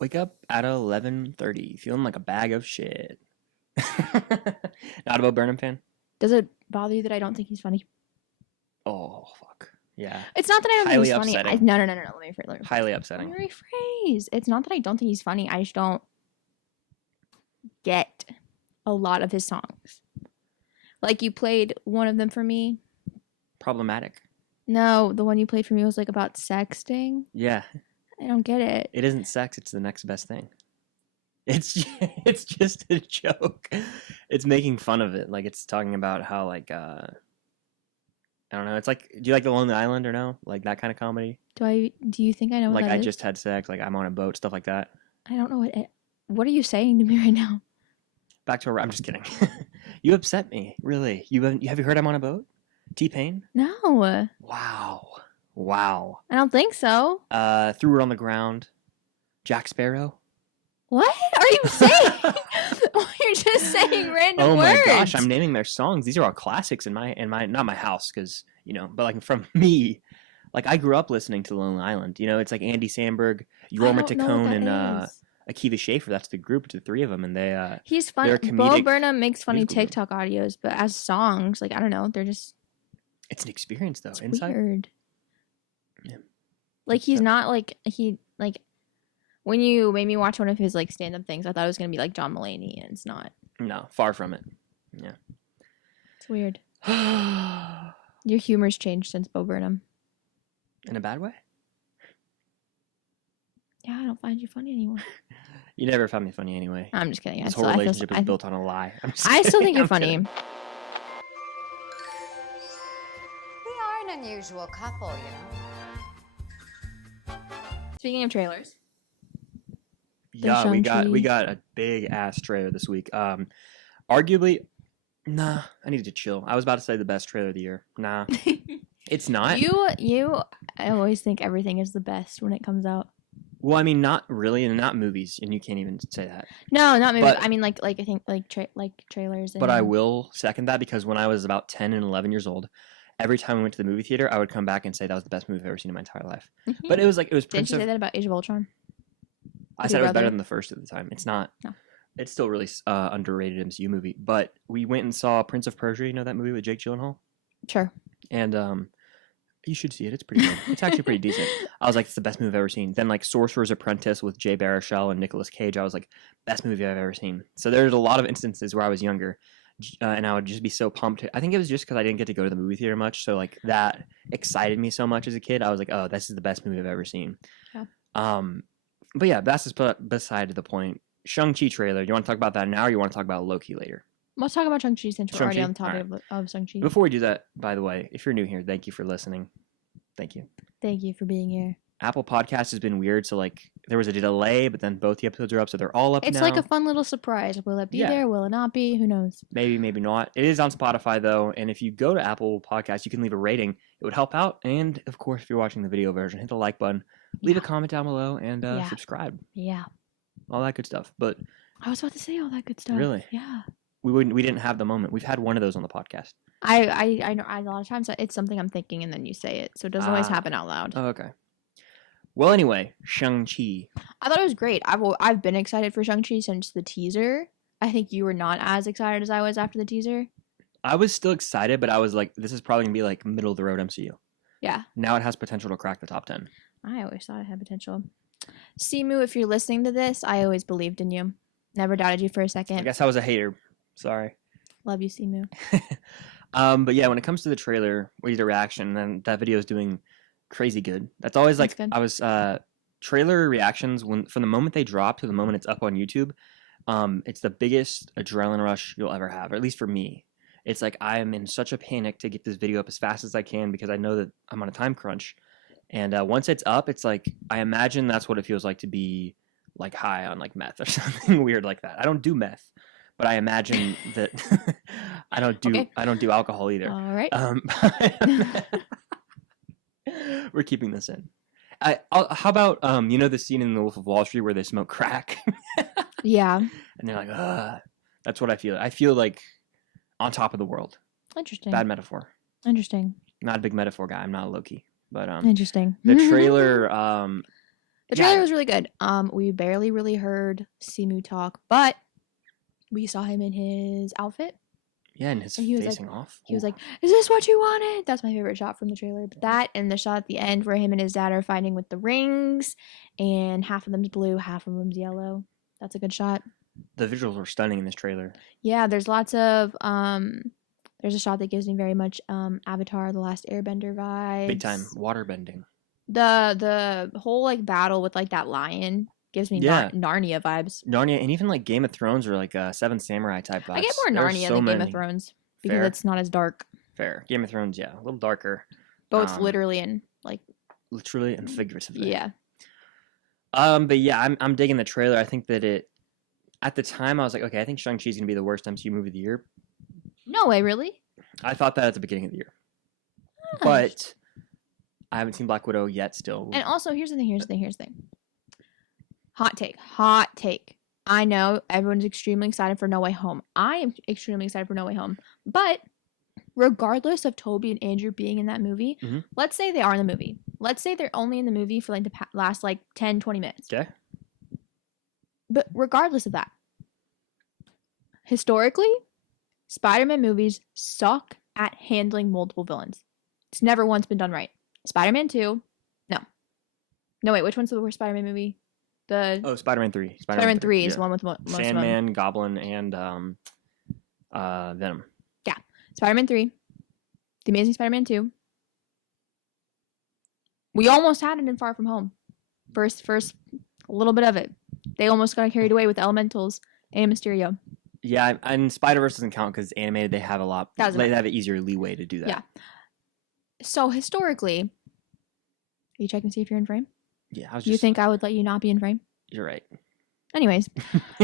Wake up at 11:30, feeling like a bag of shit. Not a Bo Burnham fan? Does it bother you that I don't think he's funny? Oh, fuck. Yeah. It's not that I don't think Highly he's funny. upsetting. No. Let me Highly Let upsetting. me rephrase. It's not that I don't think he's funny. I just don't get a lot of his songs. Like, you played one of them for me. Problematic. No, the one you played for me was like about sexting. Yeah. I don't get it. It isn't sex, it's the next best thing. It's just a joke. It's making fun of it. Like, it's talking about how, like, I don't know. It's like, do you like The Lonely Island or no? Like that kind of comedy? Do you think I know what Like, that I is? just had sex, like, I'm on a boat, stuff like that. I don't know what are you saying to me right now? Back to I'm just kidding. You upset me, really. Have you heard I'm on a boat? T-Pain? No. Wow. I don't think so. Threw it on the ground. Jack Sparrow? What are you saying? You're just saying random words. Oh my gosh, I'm naming their songs. These are all classics in my not my house, because but like from me, like I grew up listening to Lonely Island. It's like Andy Samberg, Yorma Taccone, and Akiva Schaffer. That's the group, the three of them, and he's fun. Bo Burnham makes funny TikTok audios, but as songs, like I don't know, they're just. It's an experience though. It's inside. Weird. Yeah. Like he's not like when you made me watch one of his like stand-up things, I thought it was gonna be like John Mulaney, and it's not. No, far from it. Yeah. It's weird. Your humor's changed since Bo Burnham. In a bad way? Yeah, I don't find you funny anymore. You never found me funny anyway. I'm just kidding. This whole relationship is built on a lie. I still think you're funny. Kidding. We are an unusual couple, Speaking of trailers. Yeah, we got a big ass trailer this week. Arguably, nah, I needed to chill. I was about to say the best trailer of the year. Nah, it's not. I always think everything is the best when it comes out. Well, I mean, not really, and not movies, and you can't even say that. No, not movies. I mean, like I think like trailers. But I will second that, because when I was about 10 and 11 years old, every time we went to the movie theater, I would come back and say that was the best movie I've ever seen in my entire life. Mm-hmm. But it was Didn't you say that about Age of Ultron? I said it was better than the first at the time. It's not. No. It's still really underrated MCU movie. But we went and saw Prince of Persia. You know that movie with Jake Gyllenhaal? Sure. And you should see it. It's pretty good. It's actually pretty decent. I was like, it's the best movie I've ever seen. Then like Sorcerer's Apprentice with Jay Baruchel and Nicolas Cage. I was like, best movie I've ever seen. So there's a lot of instances where I was younger, and I would just be so pumped. I think it was just because I didn't get to go to the movie theater much. So like that excited me so much as a kid. I was like, oh, this is the best movie I've ever seen. Yeah. But yeah, that's just beside the point. Shang-Chi trailer. You want to talk about that now, or you want to talk about Loki later? Let's talk about Shang-Chi since we're already on the topic right. of Shang-Chi. Before we do that, by the way, if you're new here, thank you for listening. Thank you. Thank you for being here. Apple Podcast has been weird, so like there was a delay, but then both the episodes are up, so they're all up now. It's like a fun little surprise. Will it be there? Will it not be? Who knows? Maybe, maybe not. It is on Spotify though, and if you go to Apple Podcast, you can leave a rating. It would help out, and of course, if you're watching the video version, hit the like button, leave a comment down below, and subscribe. Yeah. All that good stuff. But I was about to say all that good stuff. Really? Yeah. We didn't have the moment. We've had one of those on the podcast. I know a lot of times it's something I'm thinking and then you say it, so it doesn't always happen out loud. Oh, okay. Well, anyway, Shang-Chi. I thought it was great. I've been excited for Shang-Chi since the teaser. I think you were not as excited as I was after the teaser. I was still excited, but I was like, this is probably gonna be like middle of the road MCU. Yeah. Now it has potential to crack the top 10. I always thought it had potential. Simu, if you're listening to this, I always believed in you. Never doubted you for a second. I guess I was a hater. Sorry. Love you, Simu. But yeah, when it comes to the trailer, we get a reaction, and that video is doing crazy good. That's always like, I was trailer reactions from the moment they drop to the moment it's up on YouTube. It's the biggest adrenaline rush you'll ever have, or at least for me. It's like I am in such a panic to get this video up as fast as I can because I know that I'm on a time crunch. And once it's up, it's like I imagine that's what it feels like to be like high on like meth or something weird like that. I don't do meth, but I imagine that I don't do alcohol either. All right. We're keeping this in. How about the scene in The Wolf of Wall Street where they smoke crack? Yeah. And they're like, ugh. That's what I feel. I feel like on top of the world. Interesting. Bad metaphor. Interesting. Not a big metaphor guy. I'm not a Loki. But interesting. The trailer The trailer was really good. We barely really heard Simu talk, but we saw him in his outfit. Yeah, and his facing off. He was like, "Is this what you wanted?" That's my favorite shot from the trailer. But that and the shot at the end where him and his dad are fighting with the rings, and half of them's blue, half of them's yellow. That's a good shot. The visuals were stunning in this trailer. Yeah, there's lots of there's a shot that gives me very much Avatar: The Last Airbender vibes. Big time water bending. The whole like battle with like that lion gives me Narnia vibes. Narnia, and even like Game of Thrones or like Seven Samurai type vibes. I get more Narnia than Game of Thrones because it's not as dark. Fair. Game of Thrones, yeah, a little darker. Both literally and like. Literally and figuratively. Yeah. But yeah, I'm digging the trailer. I think that at the time I was like, okay, I think Shang-Chi is gonna be the worst MCU movie of the year. No way, really? I thought that at the beginning of the year, but I haven't seen Black Widow yet. Still, and also here's the thing. Hot take. I know everyone's extremely excited for No Way Home. I am extremely excited for No Way Home. But regardless of Toby and Andrew being in that movie, let's say they are in the movie. Let's say they're only in the movie for like the last like 10, 20 minutes. Okay. But regardless of that, historically, Spider-Man movies suck at handling multiple villains. It's never once been done right. Spider-Man 2. No, wait, which one's the worst Spider-Man movie? Spider-Man 3. Spider-Man 3 is the one with most Sandman, Goblin, and Venom. Yeah. Spider-Man 3. The Amazing Spider-Man 2. We almost had it in Far From Home. First, a little bit of it. They almost got carried away with Elementals and Mysterio. Yeah, and Spider-Verse doesn't count because animated, they have they have an easier leeway to do that. Yeah. So, historically, are you checking to see if you're in frame? Yeah, You think I would let you not be in frame? You're right. Anyways,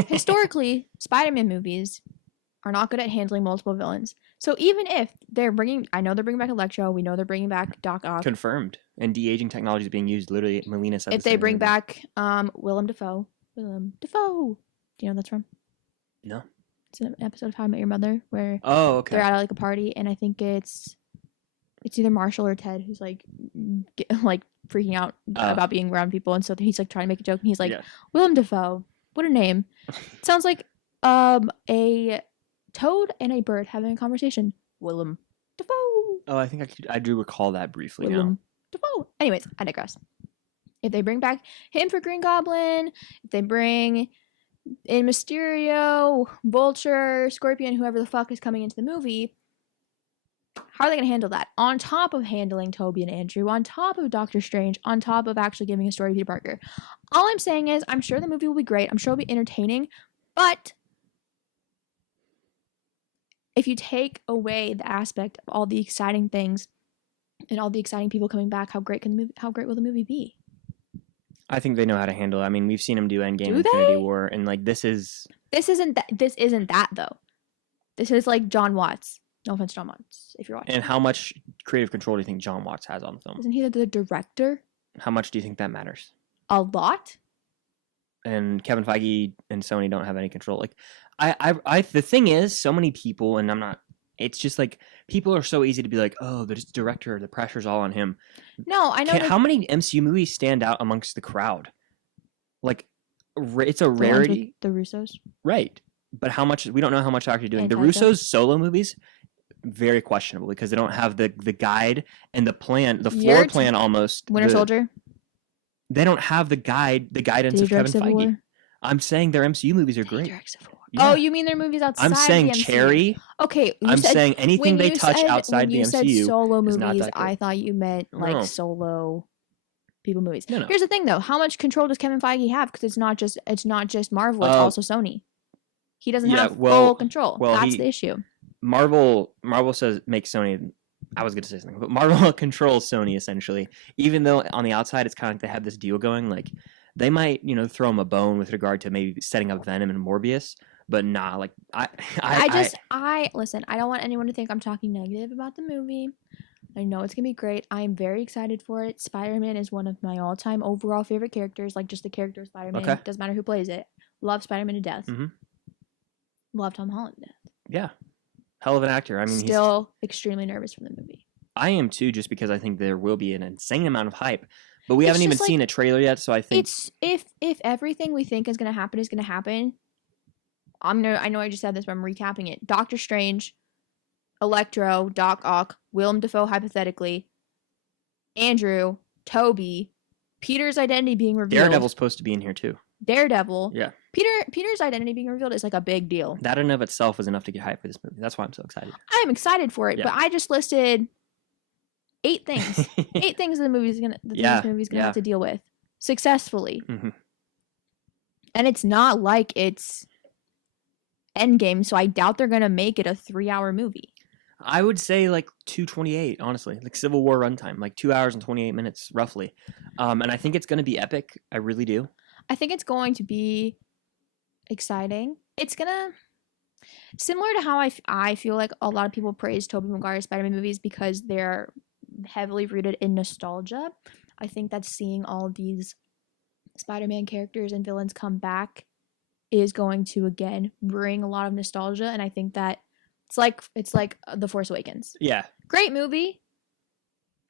historically, Spider-Man movies are not good at handling multiple villains. So even if they're bringing back Electro, we know they're bringing back Doc Ock. Confirmed. And de-aging technology is being used. Literally, Melina said. If they bring back Willem Dafoe. Do you know what that's from? No. It's an episode of How I Met Your Mother where they're at like a party, and I think it's either Marshall or Ted who's like freaking out about being around people, and so he's like trying to make a joke, and he's like, Willem Dafoe, what a name. It sounds like a toad and a bird having a conversation. Willem Dafoe. Oh, I think I do recall that briefly. Willem Dafoe. Anyways, I digress. If they bring back him for Green Goblin, if they bring in Mysterio, Vulture, Scorpion, whoever the fuck is coming into the movie, how are they going to handle that? On top of handling Toby and Andrew, on top of Doctor Strange, on top of actually giving a story to Peter Parker. All I'm saying is, I'm sure the movie will be great. I'm sure it'll be entertaining. But if you take away the aspect of all the exciting things and all the exciting people coming back, how great will the movie be? I think they know how to handle it. I mean, we've seen them do Endgame, Infinity War, and like this isn't that though. This is like John Watts. No offense, John Watts, if you're watching. And how much creative control do you think John Watts has on the film? Isn't he the director? How much do you think that matters? A lot. And Kevin Feige and Sony don't have any control. Like, I the thing is, so many people, and I'm not. It's just like people are so easy to be like, oh, the director, the pressure's all on him. No, I know. How many MCU movies stand out amongst the crowd? Like, it's a rarity. The Russos, right? But how much? We don't know how much they're actually doing. The Russos' solo movies, very questionable because they don't have the guide and the plan, the floor plan almost. Winter Soldier. They don't have the guidance of Kevin Feige. I'm saying their MCU movies are great. Yeah. Oh, you mean their movies outside? I'm saying the MCU. Cherry. Okay, I'm saying anything they touch outside the MCU. When you said solo is not movies, that good. I thought you meant like solo people movies. No. Here's the thing, though: how much control does Kevin Feige have? Because it's not just Marvel; it's also Sony. He doesn't have full control. That's the issue. Marvel says make Sony. I was going to say something, but Marvel controls Sony essentially. Even though on the outside it's kind of like they have this deal going, like they might throw him a bone with regard to maybe setting up Venom and Morbius. But nah, like I listen. I don't want anyone to think I'm talking negative about the movie. I know it's gonna be great. I am very excited for it. Spider-Man is one of my all-time overall favorite characters. Like just the character of Spider-Man. Okay. Doesn't matter who plays it. Love Spider-Man to death. Mm-hmm. Love Tom Holland to death. Yeah, hell of an actor. I mean, still extremely nervous for the movie. I am too, just because I think there will be an insane amount of hype. But we haven't even seen a trailer yet, so I think it's if everything we think is gonna happen. I know I just said this, but I'm recapping it. Doctor Strange, Electro, Doc Ock, Willem Dafoe hypothetically, Andrew, Toby, Peter's identity being revealed. Daredevil's supposed to be in here too. Daredevil. Yeah. Peter's identity being revealed is like a big deal. That in and of itself is enough to get hyped for this movie. That's why I'm so excited. I'm excited for it, but I just listed 8 things. 8 things this movie's gonna have to deal with successfully. Mm-hmm. And it's not like it's Endgame, so I doubt they're gonna make it a 3-hour movie. I would say like 2:28, honestly, like Civil War runtime, like 2 hours and 28 minutes roughly. And I think it's gonna be epic. I really do. I think it's going to be exciting. It's gonna similar to how I feel like a lot of people praise Tobey Maguire's Spider-Man movies because they're heavily rooted in nostalgia. I think that seeing all of these Spider-Man characters and villains come back is going to again bring a lot of nostalgia, and I think that it's like The Force Awakens. Yeah. Great movie.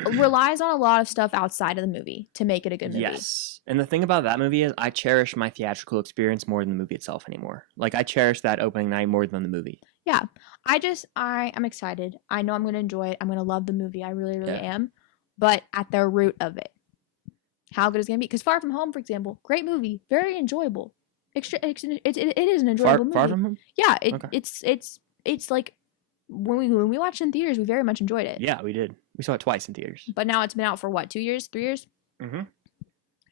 Relies on a lot of stuff outside of the movie to make it a good movie. Yes. And the thing about that movie is I cherish my theatrical experience more than the movie itself anymore. Like I cherish that opening night more than the movie. Yeah. I'm excited. I know I'm going to enjoy it. I'm going to love the movie. I really, really am. But at the root of it, how good is it going to be? Because Far From Home, for example, great movie. Very enjoyable. It is an enjoyable movie. Far From Home? Yeah. It's like when we watched it in theaters, we very much enjoyed it. Yeah, we did. We saw it twice in theaters. But now it's been out for what, 2 years, 3 years? Mm-hmm.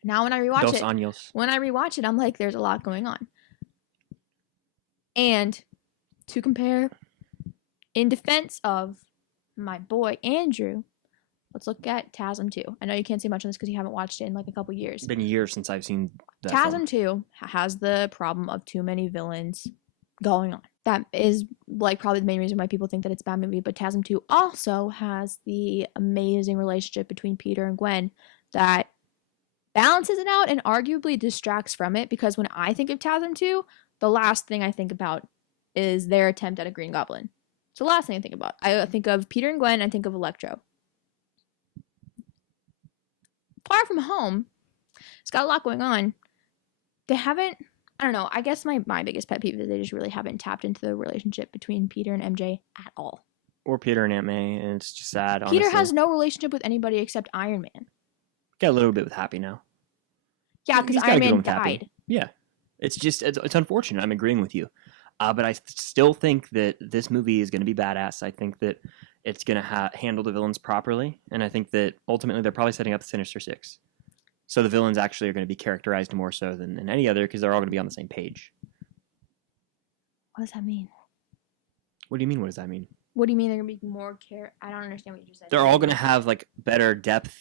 Now when I rewatch Dos años. when I rewatch it, I'm like, there's a lot going on. And to compare, in defense of my boy Andrew, let's look at TASM 2. I know you can't say much on this because you haven't watched it in like a couple years. It's been years since I've seen that TASM 2 has the problem of too many villains going on. That is like probably the main reason why people think that it's a bad movie. But TASM 2 also has the amazing relationship between Peter and Gwen that balances it out and arguably distracts from it. Because when I think of TASM 2, the last thing I think about is their attempt at a Green Goblin. It's the last thing I think about. I think of Peter and Gwen, I think of Electro. Far From Home, it's got a lot going on. They haven't, I don't know, I guess my biggest pet peeve is they just really haven't tapped into the relationship between Peter and MJ at all. Or Peter and Aunt May, and it's just sad, Peter honestly. has no relationship with anybody except Iron Man. Got a little bit with Happy now. Yeah, because Iron Man died. Yeah. It's just, it's unfortunate. I'm agreeing with you. But I still think that this movie is going to be badass. I think that it's going to handle the villains properly. And I think that ultimately they're probably setting up the Sinister Six. So the villains actually are going to be characterized more so than any other because they're all going to be on the same page. What does that mean? What do you mean? What does that mean? What do you mean they're going to be more I don't understand what you just said. They're all going to have like better depth.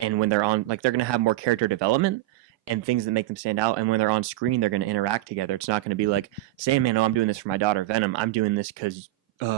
And when they're on, like they're going to have more character development and things that make them stand out. And when they're on screen, they're going to interact together. It's not going to be like, Sandman, oh, I'm doing this for my daughter Venom. I'm doing this because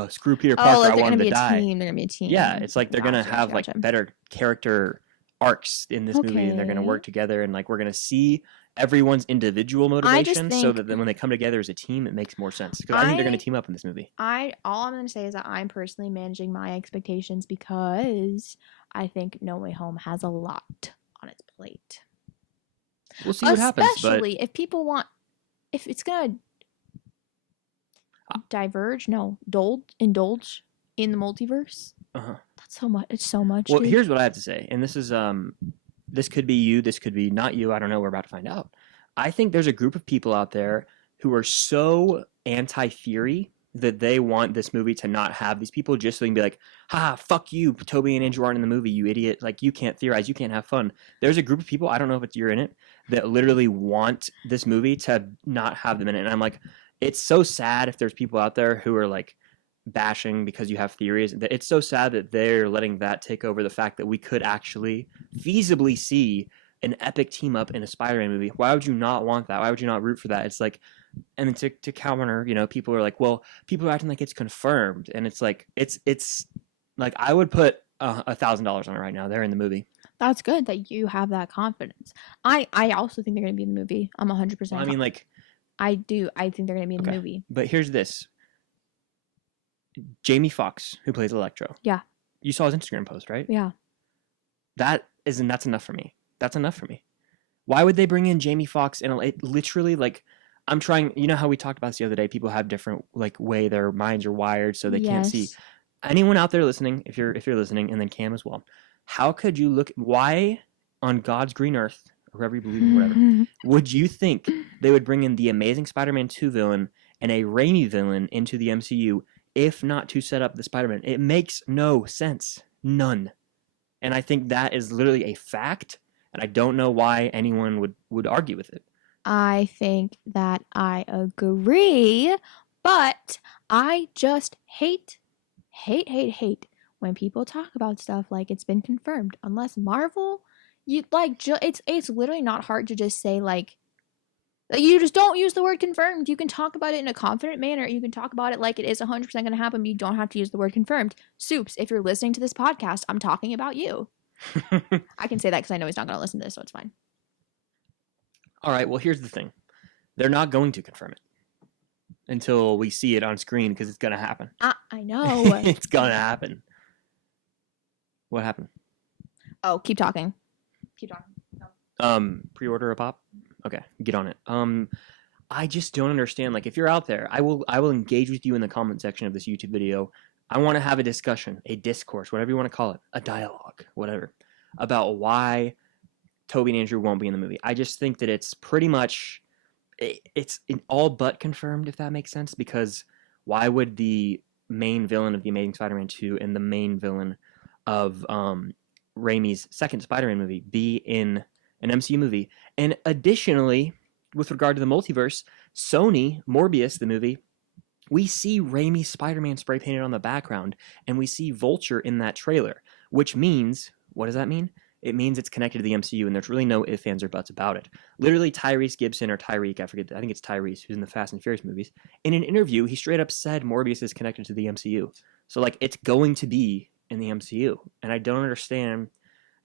screw Peter Parker. Like I want him to die. They're going to be a team. Yeah, it's like they're going to have like better character arcs in this movie, and they're going to work together, and like we're going to see everyone's individual motivation, so that then when they come together as a team, it makes more sense. Because I think they're going to team up in this movie. All I'm going to say is that I'm personally managing my expectations because I think No Way Home has a lot on its plate. We'll see what happens. Especially if people want, if it's gonna indulge in the multiverse. That's so much. It's so much. Well, dude. Here's what I have to say, and this is this could be you, this could be not you. I don't know. We're about to find out. I think there's a group of people out there who are so anti-theory that they want this movie to not have these people just so they can be like, haha, fuck you, Toby and Andrew aren't in the movie, you idiot. Like, you can't theorize, you can't have fun. There's a group of people, I don't know if you're in it, that literally want this movie to not have them in it. And I'm like, it's so sad if there's people out there who are like bashing because you have theories. It's so sad that they're letting that take over the fact that we could actually feasibly see an epic team up in a Spider-Man movie. Why would you not want that? Why would you not root for that? It's like, and then to counter, you know, people are like, well, people are acting like it's confirmed, and it's like, it's like I would put $1,000 on it right now. They're in the movie. That's good that you have that confidence. I also think they're going to be in the movie. I'm 100%. I mean, like, I do. I think they're going to be in the movie. But here's this: Jamie Foxx, who plays Electro. Yeah. You saw his Instagram post, right? Yeah. That's enough for me. That's enough for me. Why would they bring in Jamie Foxx and it literally like I'm trying, you know how we talked about this the other day, people have different like way their minds are wired so they can't see. Anyone out there listening, if you're listening, and then Cam as well, how could you look why on God's green earth, or whoever you believe in, whatever, would you think they would bring in the Amazing Spider-Man 2 villain and a Raimi villain into the MCU if not to set up the Spider-Man? It makes no sense. None. And I think that is literally a fact, and I don't know why anyone would argue with it. I think that I agree, but I just hate when people talk about stuff like it's been confirmed. Unless Marvel, you like it's literally not hard to just say like you just don't use the word confirmed. You can talk about it in a confident manner. You can talk about it like it is 100% going to happen. But you don't have to use the word confirmed. Soups, if you're listening to this podcast, I'm talking about you. I can say that because I know he's not going to listen to this, so it's fine. All right, well, here's the thing. They're not going to confirm it until we see it on screen because it's going to happen. I know. It's going to happen. What happened? Oh, keep talking. Pre-order a pop? Okay, get on it. I just don't understand. Like, if you're out there, I will engage with you in the comment section of this YouTube video. I want to have a discussion, a discourse, whatever you want to call it, a dialogue, whatever, about why Toby and Andrew won't be in the movie. I just think that it's pretty much, it's all but confirmed, if that makes sense, because why would the main villain of The Amazing Spider-Man 2 and the main villain of Raimi's second Spider-Man movie be in an MCU movie? And additionally, with regard to the multiverse, Sony, Morbius, the movie, we see Raimi's Spider-Man spray painted on the background, and we see Vulture in that trailer, which means, what does that mean? It means it's connected to the MCU, and there's really no ifs, ands, or buts about it. Literally, Tyrese Gibson, or Tyreek, I think it's Tyrese, who's in the Fast and Furious movies, in an interview, he straight up said Morbius is connected to the MCU. So, like, it's going to be in the MCU, and I don't understand.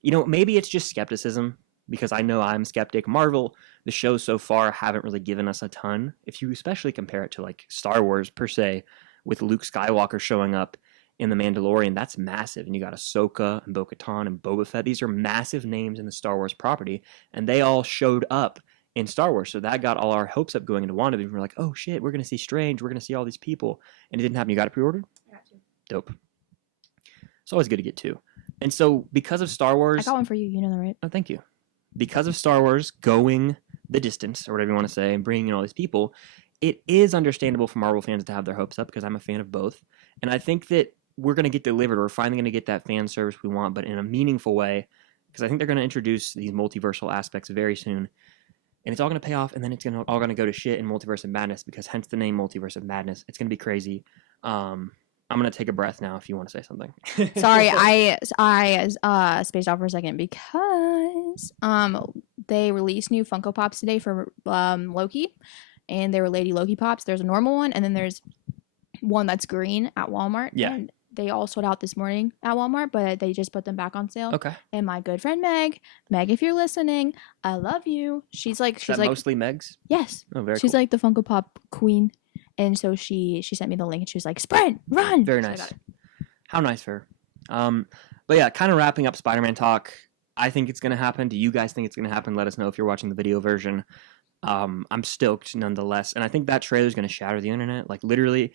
You know, maybe it's just skepticism, because I know I'm skeptic. Marvel, the shows so far haven't really given us a ton. If you especially compare it to like Star Wars per se, with Luke Skywalker showing up in The Mandalorian, that's massive. And you got Ahsoka and Bo-Katan and Boba Fett. These are massive names in the Star Wars property, and they all showed up in Star Wars. So that got all our hopes up going into WandaVision. We're like, oh shit, we're going to see Strange. We're going to see all these people. And it didn't happen. You got it pre-ordered? I got you. Dope. It's always good to get two. And so because of Star Wars... I got one for you. You know that, right? Oh, thank you. Because of Star Wars going the distance, or whatever you want to say, and bringing in all these people, it is understandable for Marvel fans to have their hopes up, because I'm a fan of both. And I think that we're going to get delivered. We're finally going to get that fan service we want, but in a meaningful way, because I think they're going to introduce these multiversal aspects very soon. And it's all going to pay off, and then it's all going to go to shit in Multiverse of Madness, because hence the name Multiverse of Madness. It's going to be crazy. I'm going to take a breath now if you want to say something. Sorry, I spaced off for a second because they released new Funko Pops today for Loki, and they were Lady Loki Pops. There's a normal one, and then there's one that's green at Walmart. Yeah. And they all sold out this morning at Walmart, but they just put them back on sale. Okay. And my good friend Meg, if you're listening, I love you. She's like mostly Meg's? Yes. Oh, very She's cool. like the Funko Pop queen. And so she sent me the link, and she was like, sprint, run. Very nice. How nice for her. But yeah, kind of wrapping up Spider-Man talk. I think it's going to happen. Do you guys think it's going to happen? Let us know if you're watching the video version. I'm stoked nonetheless. And I think that trailer is going to shatter the internet. Like, literally,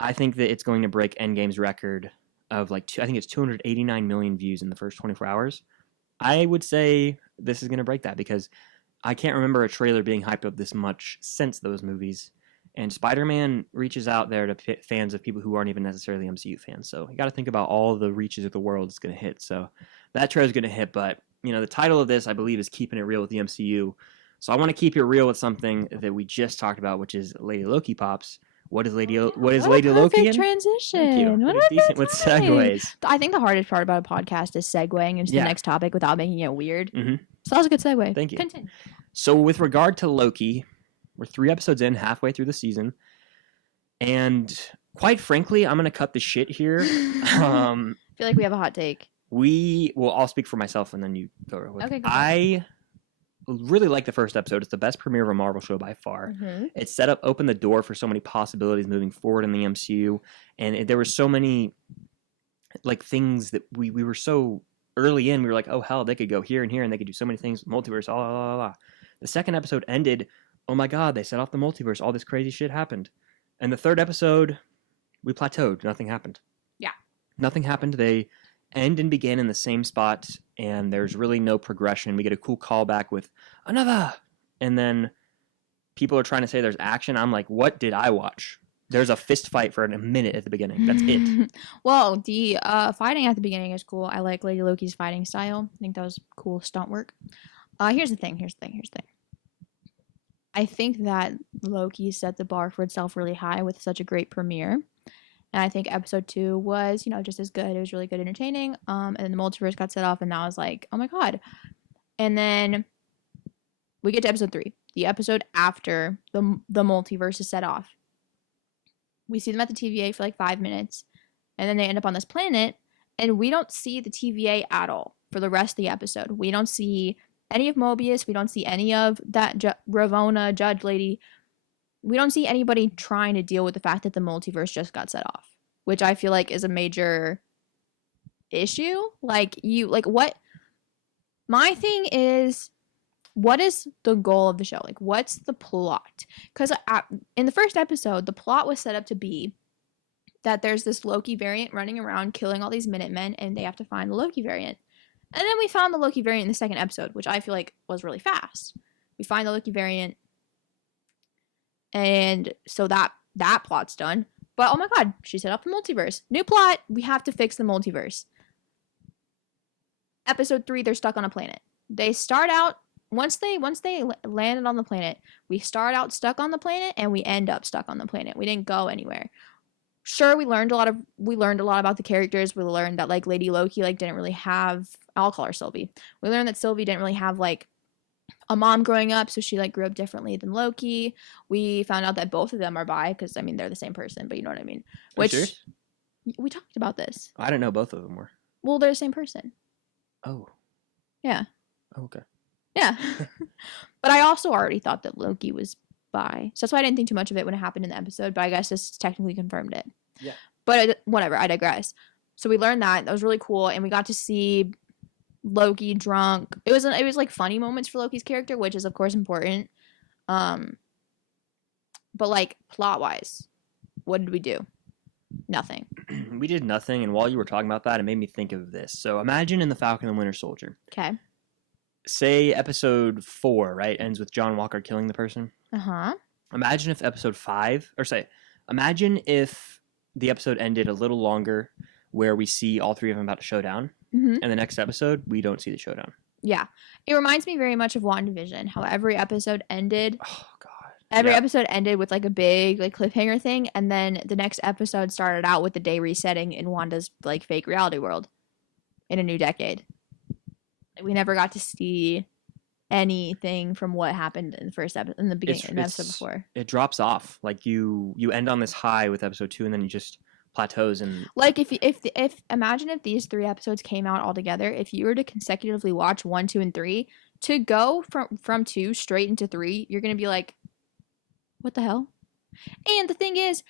I think that it's going to break Endgame's record of, like, I think it's 289 million views in the first 24 hours. I would say this is going to break that, because I can't remember a trailer being hyped up this much since those movies. And Spider-Man reaches out there to fans of people who aren't even necessarily MCU fans. So you got to think about all the reaches of the world it's going to hit. So that trailer is going to hit. But, you know, the title of this, I believe, is Keeping It Real with the MCU. So I want to keep it real with something that we just talked about, which is Lady Loki Pops. What is Lady Loki in? Transition. Thank you. What a decent with segues. I think the hardest part about a podcast is segueing into the next topic without making it weird. Mm-hmm. So that was a good segue. Thank you. Continue. So with regard to Loki, we're 3 episodes in, halfway through the season. And quite frankly, I'm going to cut the shit here. I feel like we have a hot take. I'll speak for myself and then you go real quick. Okay, go I really like the first episode. It's the best premiere of a Marvel show by far. Mm-hmm. It opened the door for so many possibilities moving forward in the MCU. And there were so many like things that we were so early in, we were like, oh, hell, they could go here and here, and they could do so many things, multiverse, blah, blah, blah, blah. The second episode ended, oh my God, they set off the multiverse, all this crazy shit happened. And the third episode, we plateaued, nothing happened. Yeah. Nothing happened. They end and begin in the same spot, and there's really no progression. We get a cool callback with another, and then people are trying to say there's action. I'm like, what did I watch? There's a fist fight for a minute at the beginning. That's it. Well, the fighting at the beginning is cool. I like Lady Loki's fighting style. I think that was cool stunt work. Here's the thing. I think that Loki set the bar for itself really high with such a great premiere. And I think episode 2 was, just as good. It was really good, entertaining. And then the multiverse got set off, and I was like, oh my God. And then we get to episode 3, the episode after the multiverse is set off. We see them at the TVA for like 5 minutes, and then they end up on this planet, and we don't see the TVA at all for the rest of the episode. We don't see any of Mobius. We don't see any of that Ravonna judge lady. We don't see anybody trying to deal with the fact that the multiverse just got set off, which I feel like is a major issue. What? My thing is, what is the goal of the show? Like, what's the plot? Because in the first episode, the plot was set up to be that there's this Loki variant running around killing all these Minutemen, and they have to find the Loki variant. And then we found the Loki variant in the second episode, which I feel like was really fast. We find the Loki variant, and so that plot's done. But oh my God, she set up the multiverse. New plot, we have to fix the multiverse. Episode 3, they're stuck on a planet. They start out, once they landed on the planet, we start out stuck on the planet, and we end up stuck on the planet. We didn't go anywhere. Sure, we learned a lot about the characters. We learned that like Lady Loki didn't really have, I'll call her Sylvie. We learned that Sylvie didn't really have like a mom growing up, so she grew up differently than Loki. We found out that both of them are bi, because they're the same person, but you know what I mean. Which we talked about this. I didn't know both of them were. Well, they're the same person. Oh. Yeah. Oh, okay. Yeah. But I also already thought that Loki was bi, so that's why I didn't think too much of it when it happened in the episode. But I guess this technically confirmed it. Yeah. But whatever. I digress. So we learned that was really cool, and we got to see Loki drunk. It was like funny moments for Loki's character, which is of course important. But like plot wise, what did we do? Nothing. We did nothing, and while you were talking about that, it made me think of this. So imagine in the Falcon and the Winter Soldier. Okay. Say episode 4, right, ends with John Walker killing the person. Uh-huh. Imagine if episode 5, imagine if the episode ended a little longer, where we see all 3 of them about to show down. Mm-hmm. And the next episode, we don't see the showdown. Yeah. It reminds me very much of WandaVision, how every episode ended. Oh, God. Every episode ended with like a big cliffhanger thing, and then the next episode started out with the day resetting in Wanda's fake reality world in a new decade. We never got to see anything from what happened in the first episode, in the beginning, in the episode before. It drops off. Like you end on this high with episode 2, and then you just plateaus. And like if imagine if these 3 episodes came out all together, if you were to consecutively watch 1, 2, and 3, to go from 2 straight into 3, you're gonna be like, what the hell? And the thing is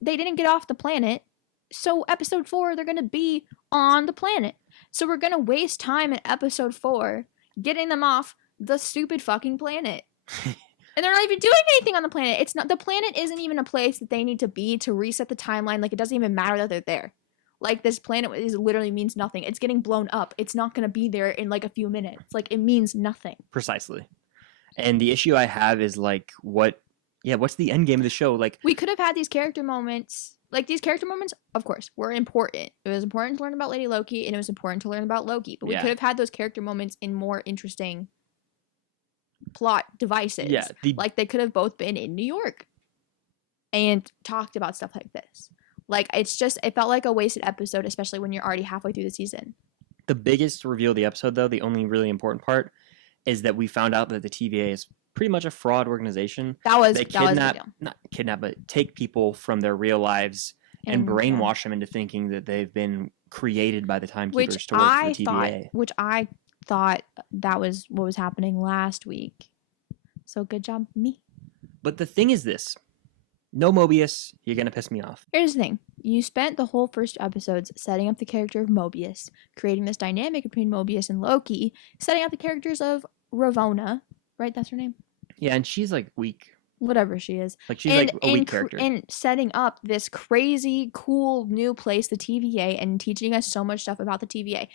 they didn't get off the planet, so episode 4 they're gonna be on the planet. So we're gonna waste time in episode 4 getting them off the stupid fucking planet. And they're not even doing anything on the planet. It's not, the planet isn't even a place that they need to be to reset the timeline. Like, it doesn't even matter that they're there. Like, this planet literally means nothing. It's getting blown up. It's not gonna be there in like a few minutes. Like, it means nothing. Precisely. And the issue I have is what's the end game of the show? Like, we could have had these character moments. Like, these character moments, of course, were important. It was important to learn about Lady Loki, and it was important to learn about Loki. But we could have had those character moments in more interesting plot devices. Yeah. They could have both been in New York and talked about stuff like this. Like, it felt like a wasted episode, especially when you're already halfway through the season. The biggest reveal of the episode, though, the only really important part, is that we found out that the TVA is pretty much a fraud organization. They not kidnap, but take people from their real lives and brainwash them into thinking that they've been created by the timekeepers to work for the TVA. Which I thought that was what was happening last week. So good job, me. But the thing is this. No Mobius, you're going to piss me off. Here's the thing. You spent the whole first episodes setting up the character of Mobius, creating this dynamic between Mobius and Loki, setting up the characters of Ravonna, right? That's her name? Yeah, and she's like weak. Whatever she is. Like she's like a weak character. And setting up this crazy, cool new place, the TVA, and teaching us so much stuff about the TVA.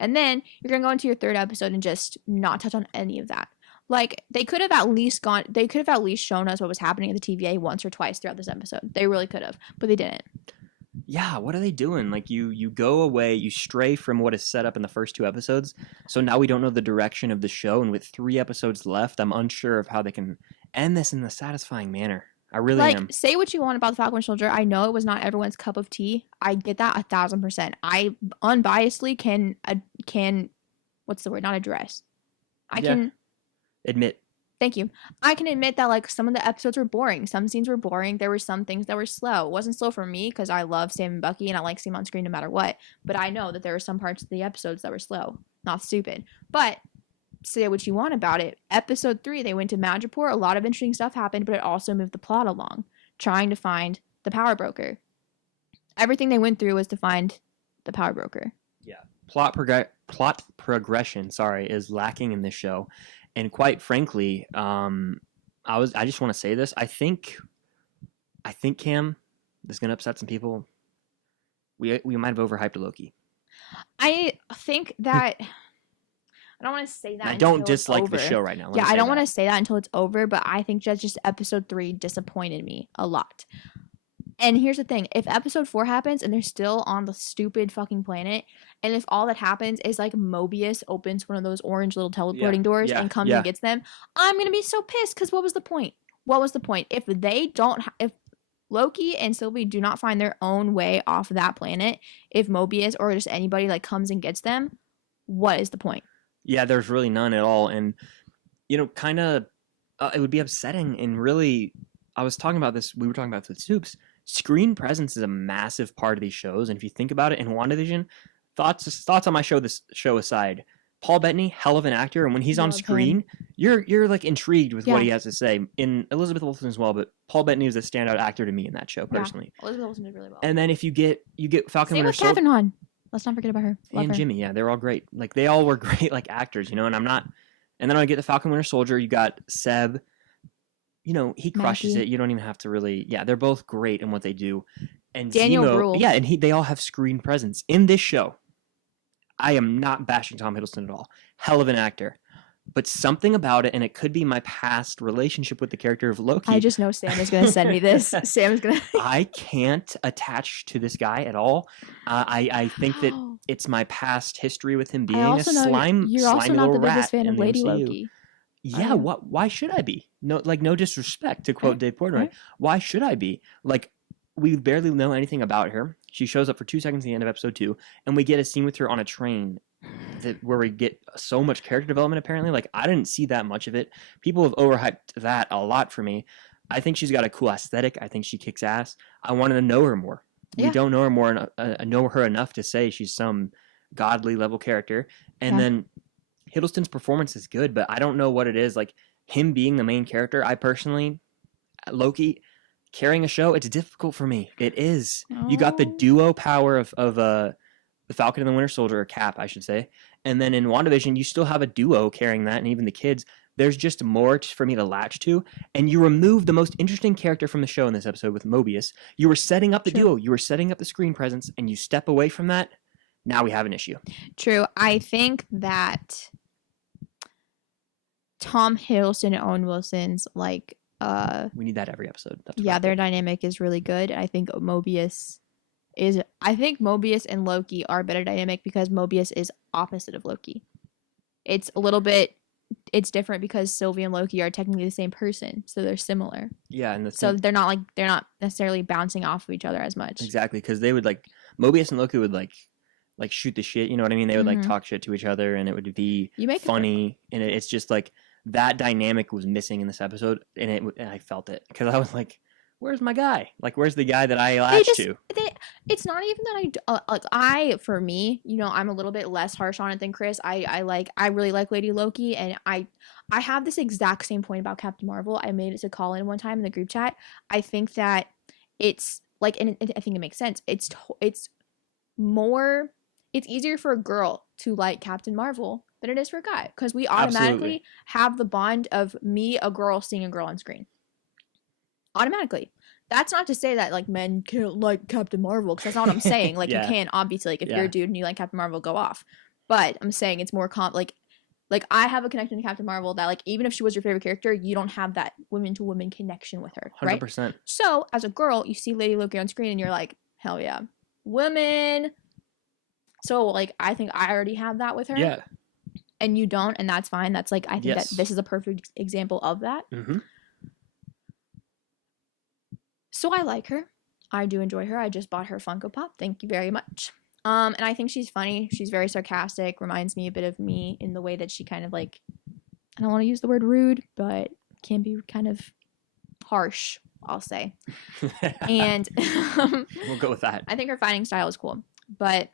And then you're going to go into your third episode and just not touch on any of that. Like, they could have at least shown us what was happening at the TVA once or twice throughout this episode. They really could have, but they didn't. Yeah, what are they doing? Like, you go away, you stray from what is set up in the first 2 episodes. So now we don't know the direction of the show, and with 3 episodes left, I'm unsure of how they can end this in a satisfying manner. I really am. Say what you want about the Falcon Winter Soldier. I know it was not everyone's cup of tea. I get that 1,000%. I unbiasedly can what's the word? Not address. I can admit. Thank you. I can admit that like some of the episodes were boring. Some scenes were boring. There were some things that were slow. It wasn't slow for me because I love Sam and Bucky and I like seeing them on screen no matter what. But I know that there were some parts of the episodes that were slow. Not stupid. But say what you want about it. Episode 3, they went to Madripoor. A lot of interesting stuff happened, but it also moved the plot along, trying to find the power broker. Everything they went through was to find the power broker. Yeah. Plot progression, is lacking in this show. And quite frankly, I just want to say this. I think Cam, this is gonna upset some people. We might have overhyped Loki. I think that I don't want to say that. I don't dislike the show right now. Yeah, I don't want to say that until it's over, but I think just episode 3 disappointed me a lot. And here's the thing. If episode 4 happens and they're still on the stupid fucking planet, and if all that happens is like Mobius opens one of those orange little teleporting doors and comes and gets them, I'm going to be so pissed because what was the point? What was the point? If Loki and Sylvie do not find their own way off of that planet, if Mobius or just anybody like comes and gets them, what is the point? Yeah, there's really none at all. And, kind of, it would be upsetting. And really, I was talking about this, we were talking about the Soups. Screen presence is a massive part of these shows. And if you think about it, in WandaVision, thoughts on my show aside, Paul Bettany, hell of an actor. And when he's on screen, you're like intrigued with what he has to say. In Elizabeth Olsen as well, but Paul Bettany was a standout actor to me in that show, personally. Yeah, Elizabeth Olsen did really well. And then if you get Falcon Winter Soldier. Catherine Hahn. Let's not forget about her. Love her. Jimmy, yeah, they were all great. Like, they all were great, like, actors, and I'm not... And then when I get the Falcon Winter Soldier, you got Seb. He crushes it. You don't even have to really... Yeah, they're both great in what they do. And Daniel Bruhl. Yeah, and they all have screen presence. In this show, I am not bashing Tom Hiddleston at all. Hell of an actor. But something about it, and it could be my past relationship with the character of Loki. I just know Sam is going to send me this. Sam's going to... I can't attach to this guy at all. I think that it's my past history with him being a slimy you're also not the biggest fan of Lady MCU. Loki. Yeah, why should I be? No disrespect, to quote Dave Portnoy. Why should I be? Like, we barely know anything about her. She shows up for 2 seconds at the end of episode 2, and we get a scene with her on a train where we get so much character development, apparently. Like, I didn't see that much of it. People have overhyped that a lot for me. I think she's got a cool aesthetic. I think she kicks ass. I wanted to know her more. Yeah. We don't know her more, know her enough to say she's some godly level character. And then Hiddleston's performance is good, but I don't know what it is. Like, him being the main character, I personally, Loki, carrying a show, it's difficult for me. It is. You got the duo power of the Falcon and the Winter Soldier, or Cap, I should say. And then in WandaVision, you still have a duo carrying that, and even the kids. There's just more for me to latch to. And you remove the most interesting character from the show in this episode with Mobius. You were setting up the duo. You were setting up the screen presence, and you step away from that. Now we have an issue. True. I think that Tom Hiddleston and Owen Wilson's, like... we need that every episode. Their dynamic is really good. I think Mobius and Loki are a better dynamic because Mobius is opposite of Loki. It's a little bit, it's different because Sylvie and Loki are technically the same person, so they're similar. Yeah, and so they're not necessarily bouncing off of each other as much. Exactly, because they would Mobius and Loki would like shoot the shit. You know what I mean? They would talk shit to each other, and it would be funny. And it's just like that dynamic was missing in this episode, and I felt it because I was like, where's my guy? Like, where's the guy that I latched to? It's not even that for me, I'm a little bit less harsh on it than Chris. I really like Lady Loki, and I have this exact same point about Captain Marvel. I made it to call in one time in the group chat. I think that it's like, and I think it makes sense. It's easier for a girl to like Captain Marvel than it is for a guy, because we automatically have the bond of me, a girl, seeing a girl on screen. Automatically. That's not to say that like men can't like Captain Marvel, because that's not what I'm saying. Like, you can, obviously, like if you're a dude and you like Captain Marvel, go off. But I'm saying it's more like I have a connection to Captain Marvel that, like, even if she was your favorite character, you don't have that women to woman connection with her, right? 100%. So as a girl, you see Lady Loki on screen and you're like, hell yeah, women. So like, I think I already have that with her. Yeah. And you don't, and that's fine. That's like, I think that this is a perfect example of that. Mm-hmm. So I like her. I do enjoy her. I just bought her Funko Pop. Thank you very much. And I think she's funny. She's very sarcastic. Reminds me a bit of me in the way that she kind of like, I don't want to use the word rude, but can be kind of harsh, I'll say. And we'll go with that. I think her fighting style is cool. But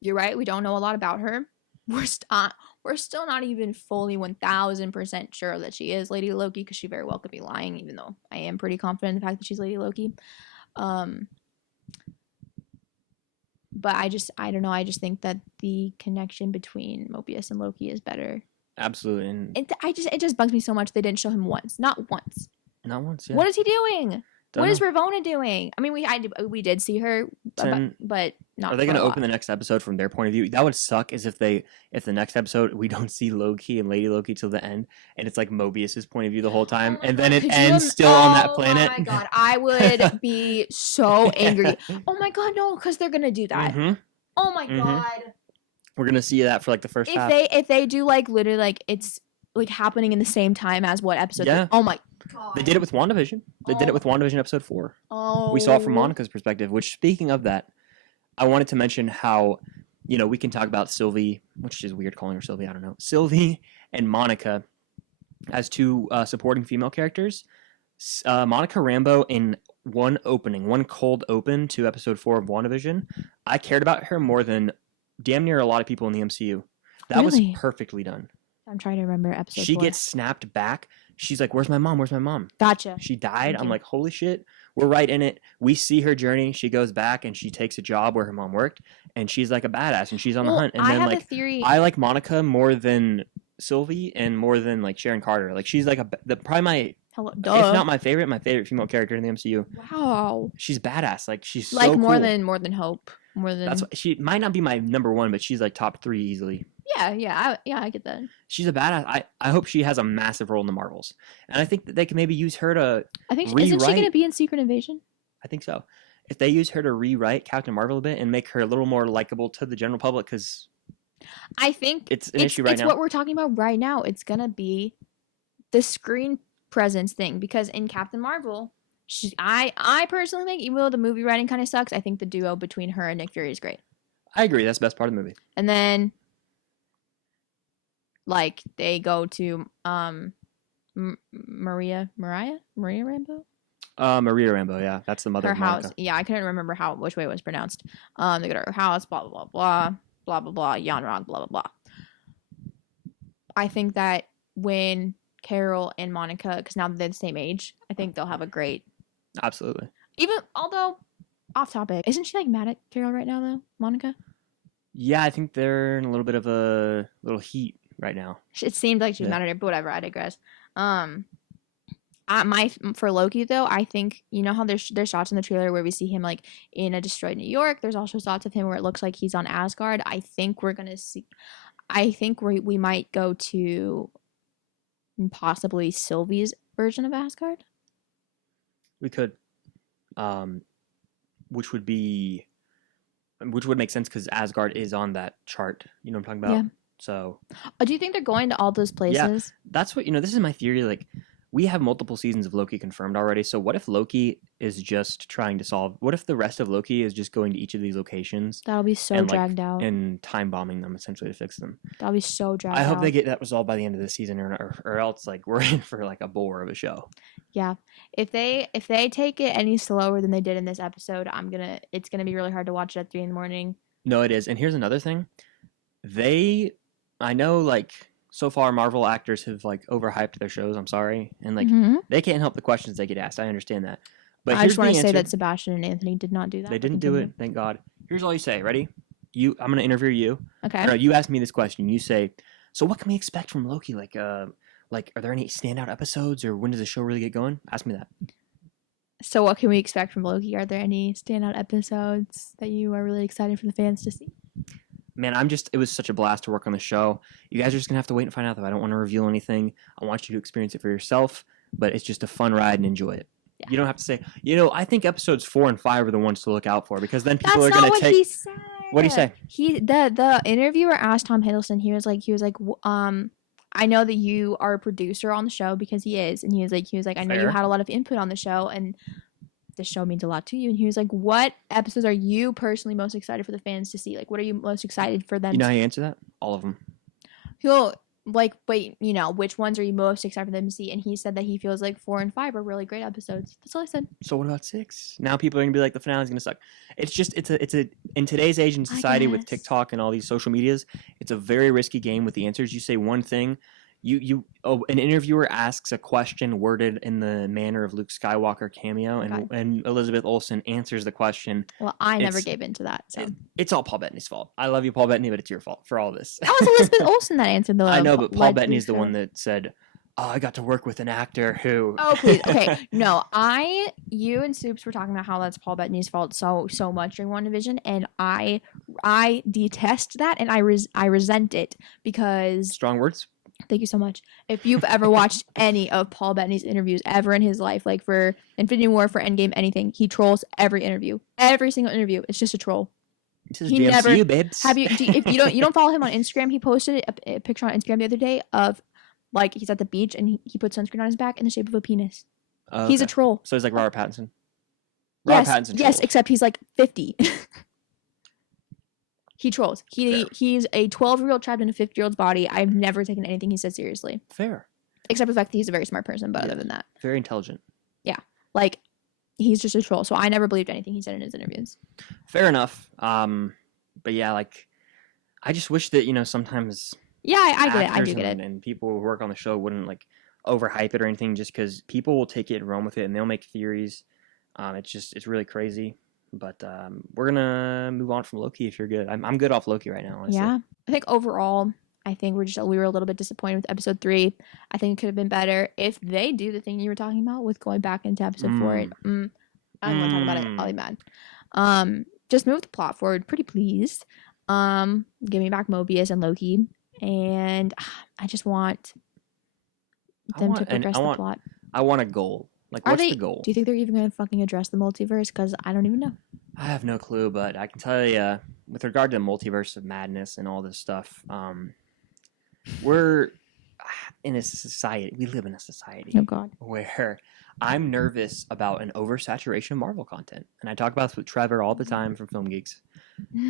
you're right. We don't know a lot about her. We're still not even fully 1000% sure that she is Lady Loki, because she very well could be lying, even though I am pretty confident in the fact that she's Lady Loki. But I don't know. I just think that the connection between Mobius and Loki is better. Absolutely. And it just bugs me so much they didn't show him once. Not once. Not once, yeah. What is he doing? Don't what know. Is Ravonna doing? I mean, we did see her, but not. Are they going to open the next episode from their point of view? That would suck. Is if the next episode we don't see Loki and Lady Loki till the end, and it's like Mobius's point of view the whole time, and then it ends still on that planet. Oh my god, I would be so angry. Oh my god, no, because they're gonna do that. Mm-hmm. Oh my god. We're gonna see that for like the first half. If they do like literally like it's like happening in the same time as what episode? Yeah. Oh my god. They did it with WandaVision. They did it with WandaVision episode 4. Oh. We saw it from Monica's perspective. Which, speaking of that, I wanted to mention how, we can talk about Sylvie, which is weird calling her Sylvie. I don't know. Sylvie and Monica as two supporting female characters. Monica Rambeau in one cold open to episode 4 of WandaVision. I cared about her more than damn near a lot of people in the MCU. That was perfectly done. I'm trying to remember episode 4. She gets snapped back. She's like, where's my mom? Where's my mom? Gotcha. She died. I'm like, holy shit. We're right in it. We see her journey. She goes back and she takes a job where her mom worked. And she's like a badass. And she's on the hunt. And I then have like, a theory. I like Monica more than Sylvie and more than like Sharon Carter. Like, she's like probably my, if not my favorite female character in the MCU. Wow. She's badass. Like, she's so like more cool. than Hope. More than That's what, she might not be my number 1, but she's like top 3 easily. Yeah, I get that. She's a badass. I hope she has a massive role in the Marvels, and I think that they can maybe use her to. I think isn't she going to be in Secret Invasion? I think so. If they use her to rewrite Captain Marvel a bit and make her a little more likable to the general public, because I think it's an issue right now. It's what we're talking about right now. It's gonna be the screen presence thing, because in Captain Marvel, I personally think, even though the movie writing kind of sucks, I think the duo between her and Nick Fury is great. I agree. That's the best part of the movie. And then, like, they go to Maria Rambeau? Maria Rambeau, yeah. That's the mother her of Monica. house. Yeah, I couldn't remember which way it was pronounced. They go to her house, blah, blah, blah, blah, blah, blah, blah, Yanrog, blah, blah, blah. I think that when Carol and Monica, because now they're the same age, I think they'll have a great... Absolutely. Even, although, off topic, isn't she, like, mad at Carol right now, though, Monica? Yeah, I think they're in a little bit of a little heat right now. It seemed like she was mad at her, but whatever, I digress. For Loki, though, I think, you know how there's shots in the trailer where we see him like in a destroyed New York. There's also shots of him where it looks like he's on Asgard. I think we're gonna see. I think we might go to possibly Sylvie's version of Asgard. We could, which would make sense because Asgard is on that chart. You know what I'm talking about? Yeah. So. Do you think they're going to all those places? Yeah, that's what this is my theory. Like, we have multiple seasons of Loki confirmed already. So what if Loki is just trying to solve? What if the rest of Loki is just going to each of these locations? That'll be so dragged out. And time bombing them essentially to fix them. That'll be so dragged out. I hope they get that resolved by the end of the season, or else like we're in for like a bore of a show. Yeah, if they take it any slower than they did in this episode, it's gonna be really hard to watch it at 3 a.m. No, it is. And here's another thing. I know like. So far, Marvel actors have like overhyped their shows. I'm sorry, and like they can't help the questions they get asked. I understand that, But I just want to say that Sebastian and Anthony did not do that. They didn't do it. Thank God. Here's all you say. Ready? I'm going to interview you. Okay. No, you ask me this question. You say, so what can we expect from Loki? Like, are there any standout episodes, or when does the show really get going? Ask me that. So what can we expect from Loki? Are there any standout episodes that you are really excited for the fans to see? Man, it was such a blast to work on the show. You guys are just going to have to wait and find out, though. I don't want to reveal anything. I want you to experience it for yourself, but it's just a fun ride and enjoy it. Yeah. You don't have to say, I think episodes 4 and 5 are the ones to look out for, because then people are going to take... He said. What did he say? The interviewer asked Tom Hiddleston, he was like, I know that you are a producer on the show, because he is, and he was like, I know you had a lot of input on the show, and the show means a lot to you. And he was like, what episodes are you personally most excited for the fans to see? Like, what are you most excited for them? You know how you answer that? All of them. He'll like, wait, which ones are you most excited for them to see? And he said that he feels like 4 and 5 are really great episodes. That's all I said. So what about 6? Now people are gonna be like, the finale's gonna suck. It's just it's a in today's age and society with TikTok and all these social medias, it's a very risky game with the answers. You say one thing, an interviewer asks a question worded in the manner of Luke Skywalker cameo, and Elizabeth Olsen answers the question. Well, I never gave into that, so it's all Paul Bettany's fault. I love you, Paul Bettany, but it's your fault for all this. That was Elizabeth Olsen that answered the. I know, but Paul Bettany's the one that said, "Oh, I got to work with an actor who." Oh, please, okay, no, you and Soups were talking about how that's Paul Bettany's fault so much during WandaVision, and I detest that, and I resent it, because strong words. Thank you so much. If you've ever watched any of Paul Bettany's interviews ever in his life, like for Infinity War, for Endgame, anything, he trolls every interview. Every single interview. It's just a troll. This is MCU, babes. If you don't follow him on Instagram, he posted a picture on Instagram the other day of, like, he's at the beach and he put sunscreen on his back in the shape of a penis. Okay. He's a troll. So he's like Robert Pattinson. Yes, except he's like 50. He trolls. He's a 12-year-old trapped in a 50-year-old's body. I've never taken anything he said seriously. Fair. Except for the fact that he's a very smart person, but other than that. Very intelligent. Yeah. Like, he's just a troll. So I never believed anything he said in his interviews. Fair enough. But yeah, like, I just wish that, sometimes... Yeah, I get it. I do get it. And people who work on the show wouldn't, like, overhype it or anything, just because people will take it and run with it, and they'll make theories. It's really crazy. But we're going to move on from Loki if you're good. I'm good off Loki right now, honestly. Yeah. I think overall, we were a little bit disappointed with episode 3. I think it could have been better if they do the thing you were talking about with going back into episode 4. I don't want to talk about it. I'll be mad. Just move the plot forward. Pretty please. Give me back Mobius and Loki. And I just want them to progress the plot. I want a goal. Like, what's the goal? Do you think they're even going to fucking address the multiverse? Because I don't even know. I have no clue, but I can tell you, with regard to the multiverse of madness and all this stuff, we're in a society. We live in a society. Oh, God. Where I'm nervous about an oversaturation of Marvel content. And I talk about this with Trevor all the time from Film Geeks.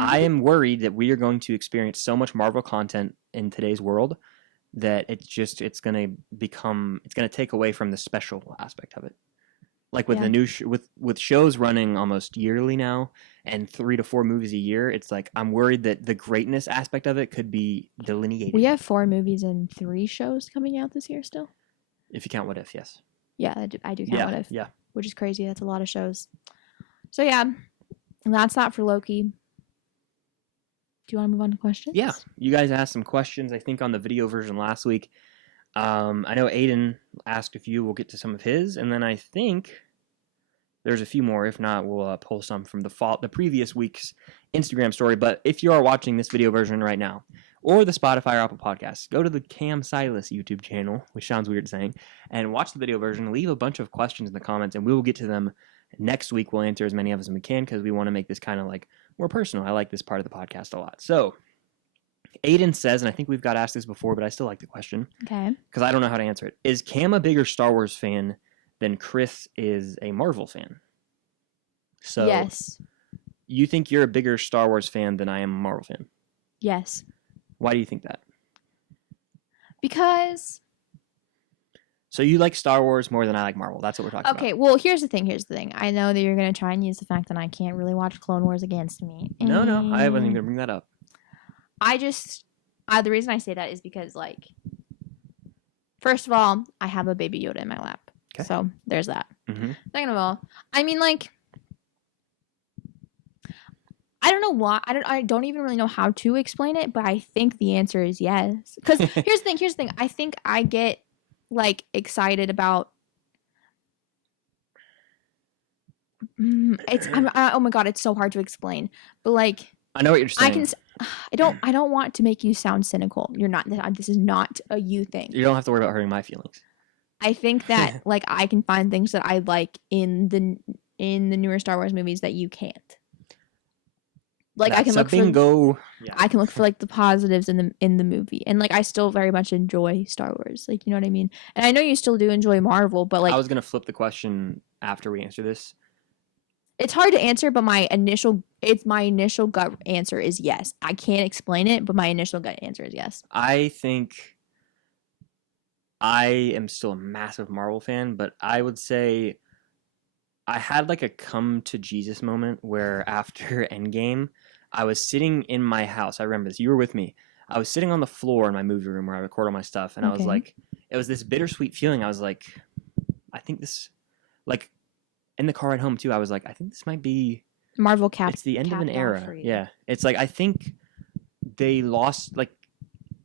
I am worried that we are going to experience so much Marvel content in today's world that it's going to take away from the special aspect of it. Like with the new with shows running almost yearly now and 3 to 4 movies a year, it's like I'm worried that the greatness aspect of it could be delineated. We have 4 movies and 3 shows coming out this year still. If you count What If, yes. Yeah, I do count What If. Yeah. Which is crazy. That's a lot of shows. So yeah, that's that for Loki. Do you want to move on to questions? Yeah. You guys asked some questions, I think, on the video version last week. I know Aiden asked a few. We'll get to some of his. And then I think there's a few more. If not, we'll pull some from the previous week's Instagram story. But if you are watching this video version right now, or the Spotify or Apple Podcasts, go to the Silas YouTube channel, which sounds weird saying, and watch the video version. Leave a bunch of questions in the comments, and we will get to them next week. We'll answer as many of them as we can because we want to make this kind of like more personal. I like this part of the podcast a lot. So Aiden says, and I think we've got asked this before, but I still like the question. Okay. Because I don't know how to answer it. Is Cam a bigger Star Wars fan than Chris is a Marvel fan? So yes. You think you're a bigger Star Wars fan than I am a Marvel fan? Yes. Why do you think that? Because... So you like Star Wars more than I like Marvel. That's what we're talking about. Okay, well, here's the thing. I know that you're going to try and use the fact that I can't really watch Clone Wars against me. No, I wasn't even going to bring that up. The reason I say that is because, like, first of all, I have a Baby Yoda in my lap. Okay. So there's that. Mm-hmm. Second of all, I mean, like, I don't know why. I don't even really know how to explain it, but I think the answer is yes. Because here's the thing. I think I get like excited about. Oh my god, it's so hard to explain. But like, I know what you're saying. I don't want to make you sound cynical. You're not. This is not a you thing. You don't have to worry about hurting my feelings. I think that like I can find things that I like in the newer Star Wars movies that you can't. Like I can look for I can look for like the positives in the movie, and like I still very much enjoy Star Wars. Like, you know what I mean? And I know you still do enjoy Marvel, but like I was gonna flip the question after we answer this. It's hard to answer, but my initial gut answer is yes. I can't explain it, but my initial gut answer is yes. I think I am still a massive Marvel fan, but I would say I had like a come to Jesus moment where after Endgame, I was sitting in my house. I remember this. You were with me. I was sitting on the floor in my movie room where I record all my stuff, and I was like, it was this bittersweet feeling. I was like, I think this, like, in the car ride home too, I was like, I think this might be Marvel cap. It's the end of an era. Yeah, it's like I think they lost. Like,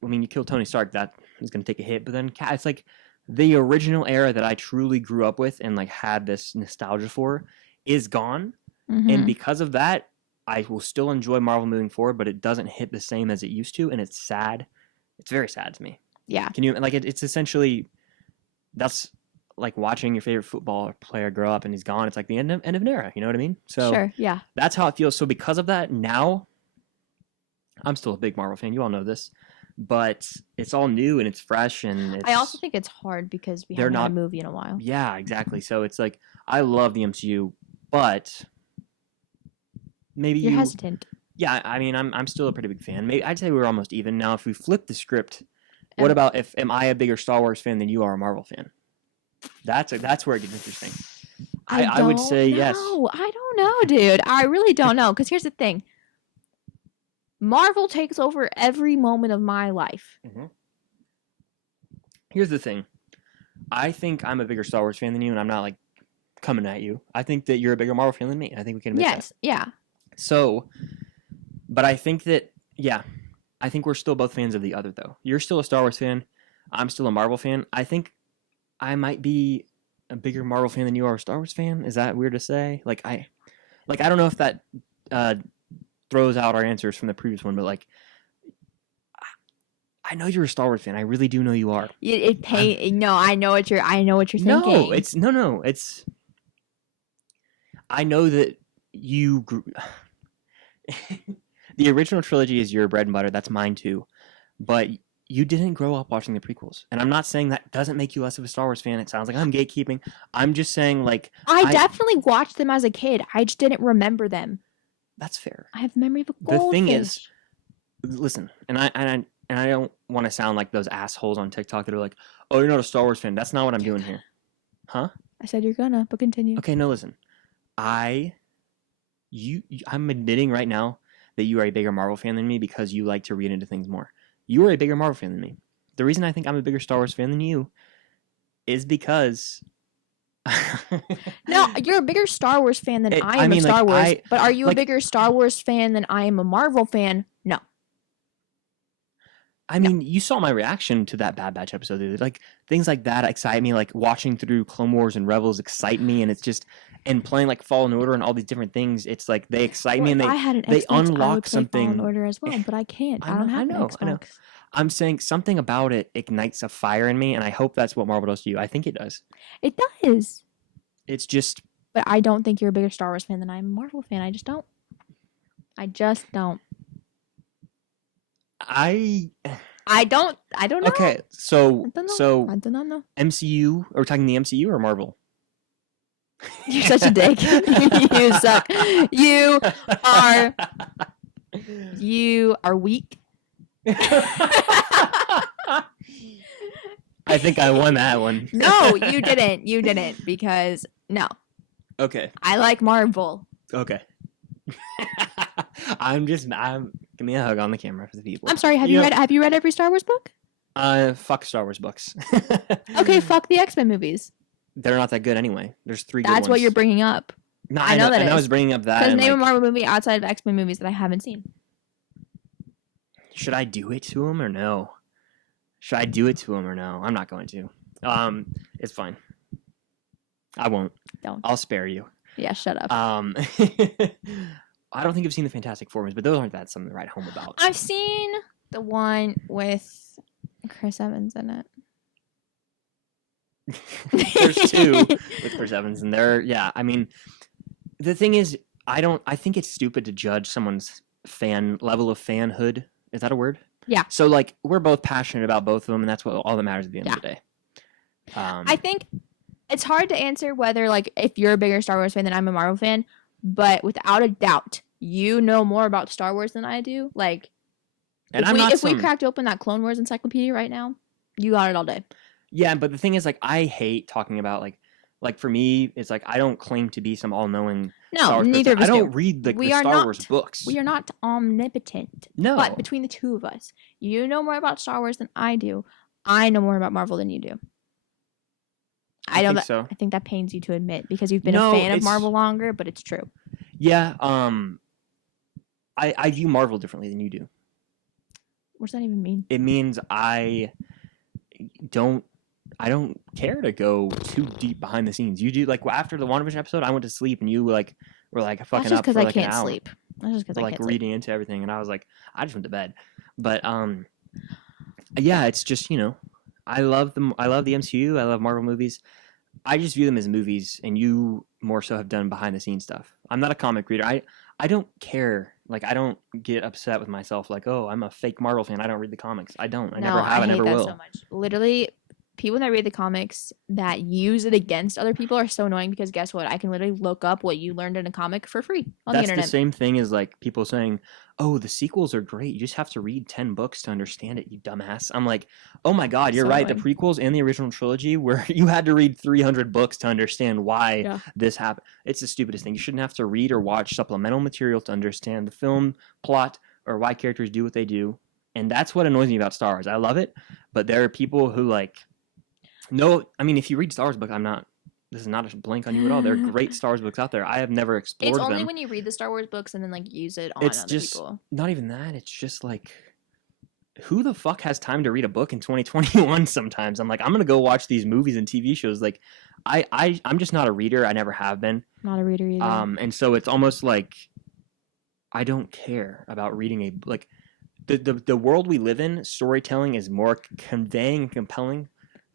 I mean, you killed Tony Stark, that is going to take a hit, but then it's like the original era that I truly grew up with and like had this nostalgia for is gone, and because of that, I will still enjoy Marvel moving forward, but it doesn't hit the same as it used to, and it's sad. It's very sad to me. Yeah. Can you like it's essentially that's like watching your favorite football player grow up and he's gone. It's like the end of an era. You know what I mean? So sure, yeah. That's how it feels. So because of that, now I'm still a big Marvel fan. You all know this, but it's all new and it's fresh. And I also think it's hard because we haven't had a movie in a while. Yeah, exactly. So it's like I love the MCU, but maybe you're hesitant. Yeah, I mean, I'm still a pretty big fan. Maybe I'd say we're almost even now. If we flip the script, what about am I a bigger Star Wars fan than you are a Marvel fan? That's where it gets interesting. I would say yes. I don't know, dude. I really don't know. Because here's the thing. Marvel takes over every moment of my life. Mm-hmm. Here's the thing. I think I'm a bigger Star Wars fan than you, and I'm not like coming at you. I think that you're a bigger Marvel fan than me. I think we can admit that. Yeah. So, but I think that, yeah, I think we're still both fans of the other, though. You're still a Star Wars fan. I'm still a Marvel fan. I think I might be a bigger Marvel fan than you are a Star Wars fan. Is that weird to say? I don't know if that throws out our answers from the previous one, but like, I know you're a Star Wars fan. I really do know you are. No, I know what you're thinking. No, it's. I know that you grew. The original trilogy is your bread and butter. That's mine too, but you didn't grow up watching the prequels, and I'm not saying that doesn't make you less of a Star Wars fan. It sounds like I'm gatekeeping. I'm just saying, like, I definitely watched them as a kid. I just didn't remember them. That's fair. I have memory of a goldfish. The thing is, listen, and I don't want to sound like those assholes on TikTok that are like, "Oh, you're not a Star Wars fan." That's not what I'm doing here, huh? I said you're gonna, but continue. Okay, no, listen. I'm admitting right now that you are a bigger Marvel fan than me because you like to read into things more. You are a bigger Marvel fan than me. The reason I think I'm a bigger Star Wars fan than you is because... No, you're a bigger Star Wars fan than I am of Star Wars. But are you a bigger Star Wars fan than I am a Marvel fan? No. I mean, you saw my reaction to that Bad Batch episode, dude. Like, things like that excite me. Like, watching through Clone Wars and Rebels excite me, and it's just... And playing, like, Fallen Order and all these different things, it's like, they excite me, and they unlock something... Fallen Order as well, but I can't. I don't have an Xbox. I know. I'm saying something about it ignites a fire in me, and I hope that's what Marvel does to you. I think it does. It does. It's just... But I don't think you're a bigger Star Wars fan than I'm a Marvel fan. I just don't. I don't know. Okay, so I do not know. MCU, are we talking the MCU or Marvel? You're such a dick. You suck. You are weak. I think I won that one. No, you didn't. You didn't because no. Okay. I like Marvel. Okay. Give me a hug on the camera for the people. I'm sorry. Have you read every Star Wars book? Fuck Star Wars books. Okay, fuck the X-Men movies. they're not that good anyway. There's 3 good ones. That's what you're bringing up. No, I know that and I was bringing up that. Because name a Marvel movie outside of X-Men movies that I haven't seen. Should I do it to him or no? I'm not going to. It's fine. I won't. Don't. I'll spare you. Yeah, shut up. I don't think I've seen the Fantastic Four movies, but those aren't that something to write home about. I've seen the one with Chris Evans in it. There's 2 with Chris Evans, and I mean, the thing is, I think it's stupid to judge someone's level of fanhood. Is that a word? Yeah. So, like, we're both passionate about both of them, and that's what all that matters at the end of the day. I think it's hard to answer whether, like, if you're a bigger Star Wars fan than I'm a Marvel fan, but without a doubt, you know more about Star Wars than I do. Like, and if we cracked open that Clone Wars encyclopedia right now, you got it all day. Yeah, but the thing is, like, I hate talking about, like for me, it's like I don't claim to be some all-knowing Star Wars neither person. of us I don't read the Star Wars books. We are not omnipotent. No. But between the 2 of us, you know more about Star Wars than I do. I know more about Marvel than you do. I think so. I think that pains you to admit because you've been a fan of Marvel longer, but it's true. Yeah. I view Marvel differently than you do. What does that even mean? It means I don't care to go too deep behind the scenes. You do, like, after the WandaVision episode, I went to sleep and you were like fucking up for like an hour. That's just because I can't sleep. That's just because I can't reading into everything, and I was like, I just went to bed. But yeah, it's just, you know, I love the MCU. I love Marvel movies. I just view them as movies, and you more so have done behind the scenes stuff. I'm not a comic reader. I don't care. Like, I don't get upset with myself like, oh, I'm a fake Marvel fan. I don't read the comics. I don't. I never have. I never will. So much. Literally, people that read the comics that use it against other people are so annoying because guess what? I can literally look up what you learned in a comic for free on the internet. That's the same thing as, like, people saying, oh, the sequels are great. You just have to read 10 books to understand it, you dumbass. I'm like, oh my God, you're right. Annoying. The prequels and the original trilogy where you had to read 300 books to understand why this happened. It's the stupidest thing. You shouldn't have to read or watch supplemental material to understand the film plot or why characters do what they do. And that's what annoys me about Star Wars. I love it, but there are people who, like, no, I mean, if you read Star Wars books, this is not a blank on you at all. There are great Star Wars books out there. I have never explored them. It's only when you read the Star Wars books and then, like, use it on other people. Not even that. It's just, like, who the fuck has time to read a book in 2021 sometimes? I'm like, I'm going to go watch these movies and TV shows. Like, I'm just not a reader. I never have been. Not a reader either. And so it's almost like I don't care about reading like, the world we live in, storytelling is more conveying and compelling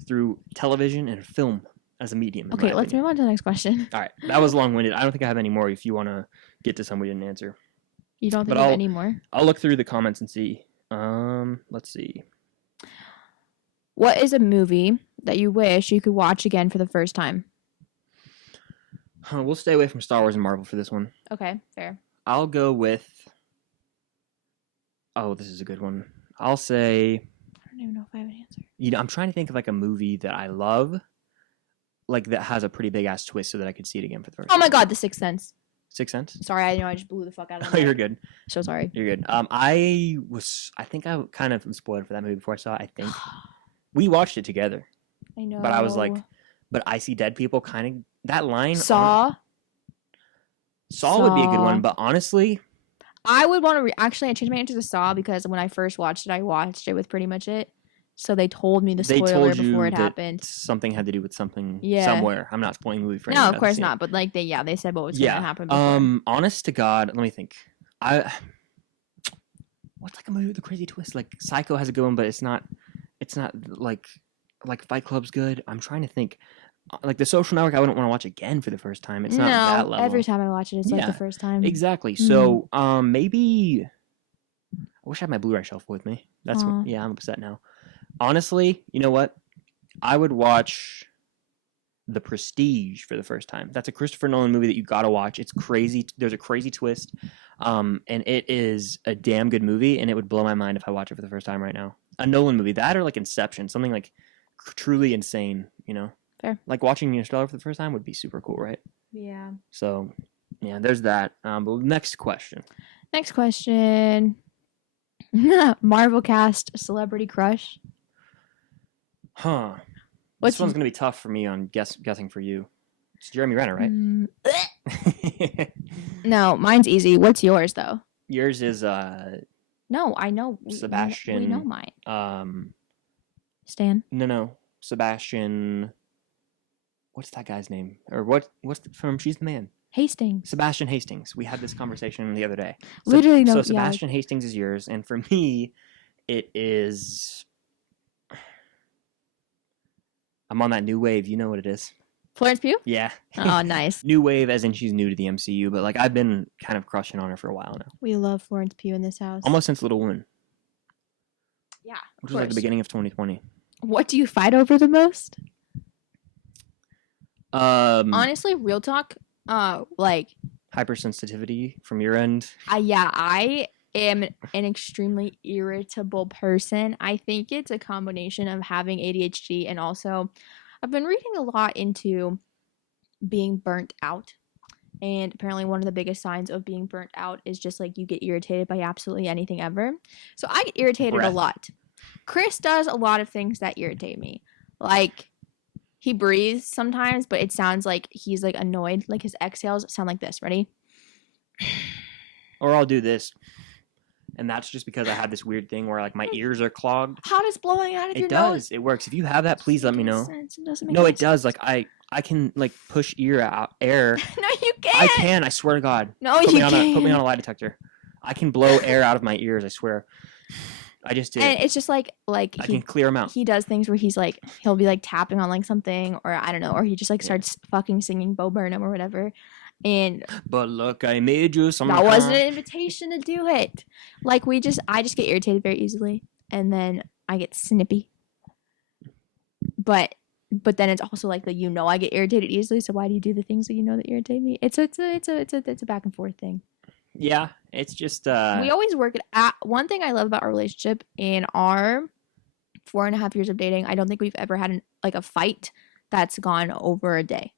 through television and film as a medium. Okay, let's move on to the next question. All right, that was long-winded. I don't think I have any more if you want to get to some we didn't answer. You don't think you have any more? I'll look through the comments and see. Let's see. What is a movie that you wish you could watch again for the first time? We'll stay away from Star Wars and Marvel for this one. Okay, fair. I'll go with... Oh, this is a good one. I'll say... I don't even know if I have an answer. You know, I'm trying to think of, like, a movie that I love, like, that has a pretty big-ass twist so that I could see it again for the first time. Oh my God, The Sixth Sense. Sixth Sense? Sorry, I know I just blew the fuck out of it. Oh, you're good. So sorry. You're good. I think I kind of spoiled for that movie before I saw it, I think. We watched it together. I know. But I was like, but I see dead people kind of, that line. Saw would be a good one, but honestly. I would want to, actually, I changed my answer to Saw because when I first watched it, I watched it with pretty much it. So they told me the spoiler before it happened. Something had to do with something somewhere. I'm not spoiling the movie for anyone. No, of course not. But like they said what was going to happen before. Honest to God, let me think. What's like a movie with a crazy twist? Like Psycho has a good one, but it's not like Fight Club's good. I'm trying to think. Like The Social Network, I wouldn't want to watch again for the first time. It's not that level. Every time I watch it, it's like the first time. Exactly. So maybe I wish I had my Blu-ray shelf with me. That's what, I'm upset now. Honestly, you know what? I would watch The Prestige for the first time. That's a Christopher Nolan movie that you gotta watch. It's crazy. There's a crazy twist, and it is a damn good movie. And it would blow my mind if I watch it for the first time right now. A Nolan movie, that or like Inception, something like truly insane. You know, fair. Like watching Interstellar for the first time would be super cool, right? Yeah. So, yeah, there's that. But next question. Next question. Marvel cast celebrity crush. Huh. This one's gonna be tough for me on guessing for you. It's Jeremy Renner, right? No, mine's easy. What's yours though? Yours is No, I know. Sebastian. We know mine. Stan. No. Sebastian. What's that guy's name? Or what's from She's the Man? Hastings. Sebastian Hastings. We had this conversation the other day. Literally, no. So Sebastian Hastings is yours, and for me, it is. I'm on that new wave. You know what it is. Florence Pugh? Yeah. Oh, nice. New wave, as in she's new to the MCU, but like I've been kind of crushing on her for a while now. We love Florence Pugh in this house. Almost since Little Women. Yeah. Which was like the beginning of 2020. What do you fight over the most? Honestly, real talk. Like hypersensitivity from your end. I am an extremely irritable person. I think it's a combination of having ADHD and also I've been reading a lot into being burnt out. And apparently one of the biggest signs of being burnt out is just like you get irritated by absolutely anything ever. So I get irritated a lot. Chris does a lot of things that irritate me. Like he breathes sometimes, but it sounds like he's like annoyed. Like his exhales sound like this. Ready? Or I'll do this. And that's just because I have this weird thing where like my ears are clogged. How does blowing out of your nose? It does. It works. If you have that, please let me know. It doesn't make no, it sense. does. Like I can like push air. No, you can't. I can. I swear to God. No, you can't. Put me on a lie detector. I can blow air out of my ears. I swear. I just did. And it's just like I can clear them out. He does things where he'll be like tapping on like something, or I don't know, or he just like starts fucking singing Bo Burnham or whatever. And but look, I made you some. That wasn't an invitation to do it. Like I just get irritated very easily, and then I get snippy. But then it's also like I get irritated easily. So why do you do the things that that irritate me? It's a back and forth thing. Yeah, it's just we always work it out. One thing I love about our relationship in our 4.5 years of dating, I don't think we've ever had a fight that's gone over a day.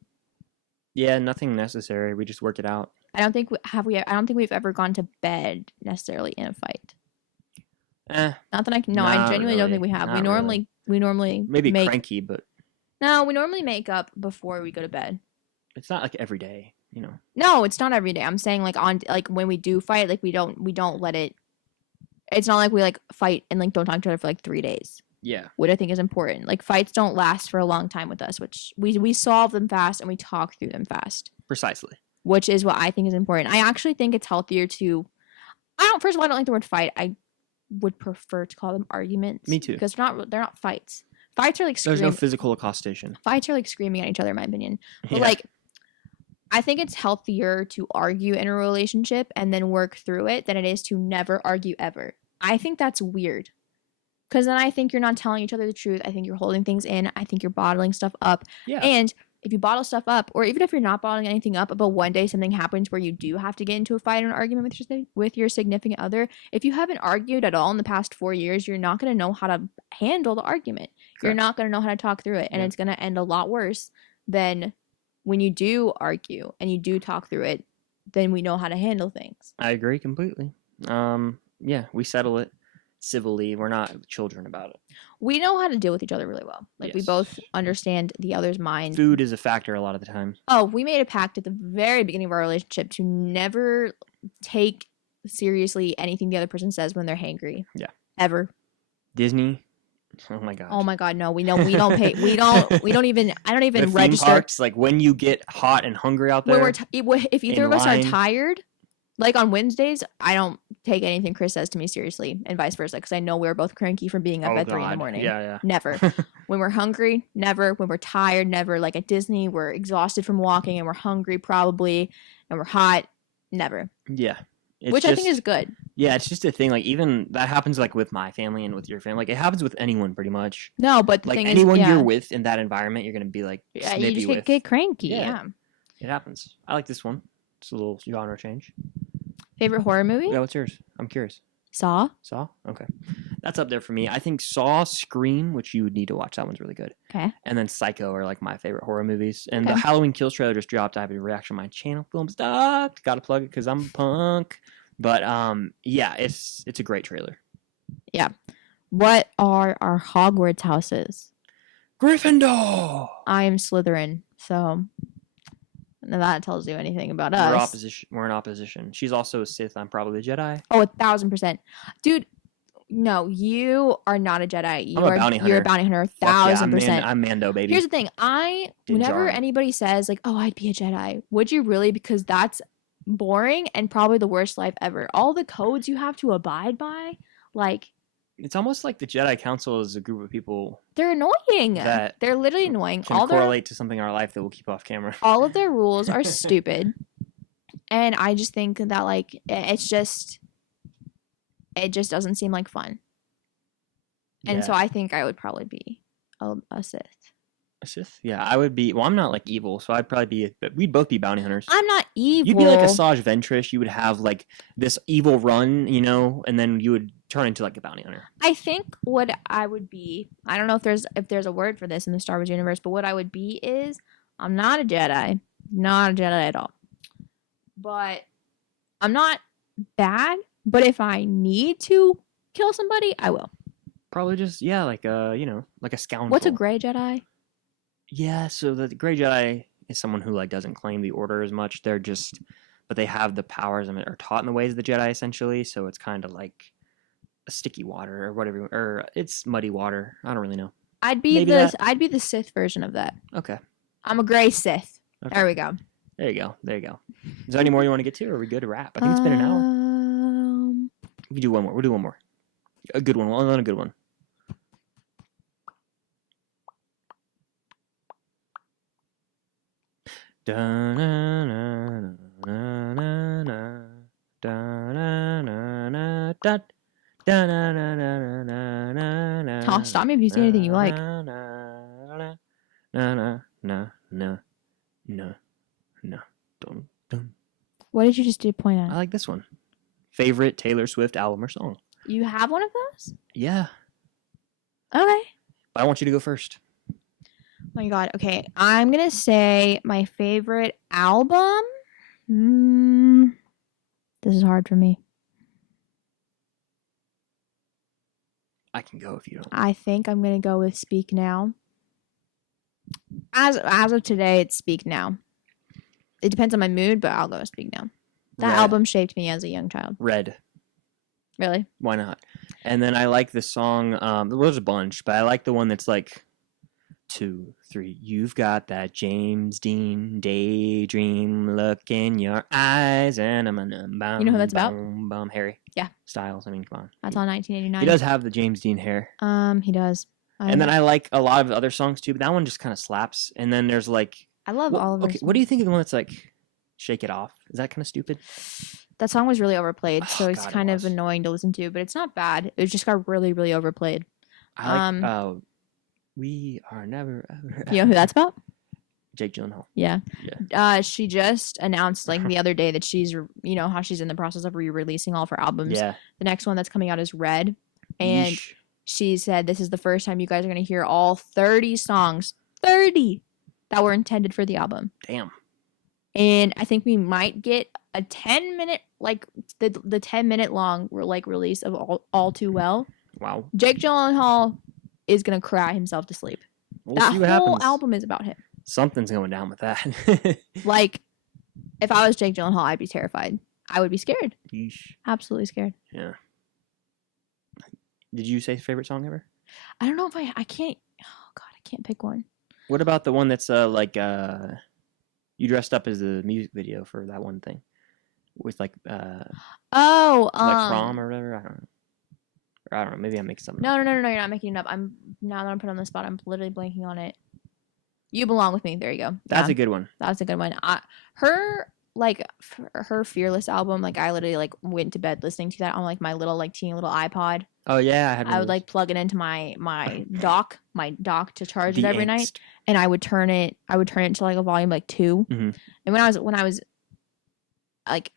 Yeah, nothing necessary. We just work it out. I don't think we've ever gone to bed necessarily in a fight. Not that I can. No, I genuinely don't think we have. We normally maybe cranky, but no, we normally make up before we go to bed. It's not like every day, No, it's not every day. I'm saying when we do fight, like we don't let it. It's not like we fight and don't talk to each other for 3 days. Yeah. Which I think is important. Fights don't last for a long time with us, which we solve them fast and we talk through them fast. Precisely. Which is what I think is important. I actually think it's healthier to first of all, I don't like the word fight. I would prefer to call them arguments. Me too. Because they're not fights. Fights are There's no physical accostation. Fights are screaming at each other, in my opinion. But I think it's healthier to argue in a relationship and then work through it than it is to never argue ever. I think that's weird. Because then I think you're not telling each other the truth. I think you're holding things in. I think you're bottling stuff up. Yeah. And if you bottle stuff up, or even if you're not bottling anything up, but one day something happens where you do have to get into a fight or an argument with your significant other, if you haven't argued at all in the past 4 years, you're not going to know how to handle the argument. Correct. You're not going to know how to talk through it. And it's going to end a lot worse than when you do argue and you do talk through it, then we know how to handle things. I agree completely. Yeah, we settle it civilly. We're not children about it. We know how to deal with each other really well. Yes. We both understand the other's mind. Food is a factor a lot of the time. Oh, we made a pact at the very beginning of our relationship to never take seriously anything the other person says when they're hangry. Yeah. Ever. Disney. Oh my god. Oh my god, no. We don't pay. We don't even. I don't even the register. Theme parks, when you get hot and hungry out there. If either of us are tired, on Wednesdays, I don't take anything Chris says to me seriously, and vice versa, because I know we're both cranky from being up at 3 a.m. Yeah. Never. When we're hungry, never. When we're tired, never. Like at Disney, we're exhausted from walking and we're hungry probably, and we're hot, never. Yeah. Which I think is good. Yeah, it's just a thing. Even that happens with my family and with your family. It happens with anyone pretty much. No, but the thing anyone is, you're with in that environment, you're gonna be you just get cranky. Yeah. It happens. I like this one. It's a little genre change. Favorite horror movie? Yeah, what's yours? I'm curious. Saw? Okay. That's up there for me. I think Saw, Scream, which you would need to watch. That one's really good. Okay. And then Psycho are my favorite horror movies. And the Halloween Kills trailer just dropped. I have a reaction on my channel, Film Stock. Gotta plug it because I'm a punk. But yeah, it's a great trailer. Yeah. What are our Hogwarts houses? Gryffindor. I am Slytherin, so that tells you anything about us. We're in opposition. She's also a Sith. I'm probably a Jedi. Oh, 1,000%. Dude, no, you are not a Jedi. I'm a bounty hunter. You're a bounty hunter, 1,000%. I'm Mando, baby. Here's the thing. Whenever anybody says, like, oh, I'd be a Jedi, would you really? Because that's boring and probably the worst life ever. All the codes you have to abide by, like... It's almost like the Jedi Council is a group of people. They're annoying. They're literally annoying. Can correlate to something in our life that we'll keep off camera. All of their rules are stupid. And I just think that, like, it just doesn't seem like fun. And so I think I would probably be a Sith. A Sith? Yeah, I would be. Well, I'm not like evil, so I'd probably be. We'd both be bounty hunters. I'm not evil. You'd be like Asajj Ventress. You would have like this evil run, you know, and then you would turn into like a bounty hunter. I think what I would be. I don't know if there's a word for this in the Star Wars universe, but what I would be is I'm not a Jedi, not a Jedi at all. But I'm not bad. But if I need to kill somebody, I will. Probably just like a like a scoundrel. What's a gray Jedi? Yeah, so the Grey Jedi is someone who like doesn't claim the Order as much. But they have the powers and are taught in the ways of the Jedi essentially. So it's kind of like a sticky water or whatever, or it's muddy water. I don't really know. I'd be the Sith version of that. Okay. I'm a gray Sith. Okay. There we go. There you go. Is there any more you want to get to, or are we good to wrap? I think it's been an hour. We do one more. We'll do one more. A good one. Well, not a good one. Oh, stop me if you see anything you like. No. What did you just point at? I like this one. Favorite Taylor Swift album or song? You have one of those? Yeah. Okay. But I want you to go first. Oh my God. Okay. I'm going to say my favorite album. This is hard for me. I can go if you don't. I think I'm going to go with Speak Now. As of today, it's Speak Now. It depends on my mood, but I'll go with Speak Now. That album shaped me as a young child. Red. Really? Why not? And then I like the song, there's a bunch, but I like the one that's like 2, 3. You've got that James Dean daydream look in your eyes, and I'm gonna you know who that's about? Harry. Yeah. Styles. I mean, come on. That's on 1989. He does have the James Dean hair. He does. And then I like a lot of the other songs too, but that one just kind of slaps. And then there's like, I love all of them. Okay, what do you think of the one that's like, Shake It Off? Is that kind of stupid? That song was really overplayed, so it's kind of annoying to listen to, but it's not bad. It just got really, really overplayed. I like, We Are Never Ever. You know who that's about? Jake Gyllenhaal. Yeah. She just announced like the other day that she's, you know, how she's in the process of re-releasing all of her albums. Yeah. The next one that's coming out is Red, and she said this is the first time you guys are going to hear all 30 songs, 30 that were intended for the album. Damn. And I think we might get a 10-minute, like the 10-minute long like release of All Too Well. Wow. Jake Gyllenhaal is gonna cry himself to sleep. That whole album is about him. Something's going down with that. Like, if I was Jake Gyllenhaal, I'd be terrified. I would be scared. Yeesh. Absolutely scared. Yeah. Did you say favorite song ever? I don't know if I can't. Oh God, I can't pick one. What about the one that's like you dressed up as the music video for that one thing with like like prom or whatever? I don't know. Maybe I'm making something. No. You're not making it up. Now that I'm put on the spot, I'm literally blanking on it. You Belong With Me. There you go. That's a good one. That's a good one. Her Fearless album. Like, I literally like went to bed listening to that on like my little like teeny little iPod. Oh yeah, I would like plug it into my dock to charge it every night, and I would turn it to like a volume like 2. Mm-hmm. And when I was like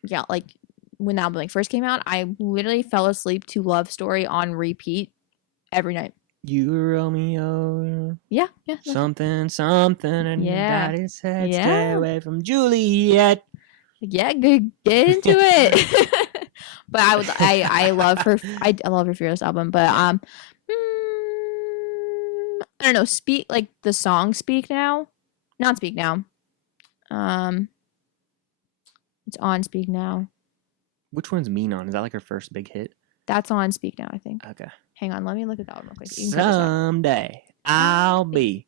when the album like first came out, I literally fell asleep to Love Story on repeat every night. You Romeo. Yeah. Something, and daddy said stay away from Juliet. Yeah, get into it. But I love her. I love her Fearless album. But I don't know, Speak, like the song Speak Now. Not Speak Now. It's on Speak Now. Which one's Mean On? Is that like her first big hit? That's on Speak Now, I think. Okay. Hang on, let me look at that one real quick. Someday I'll be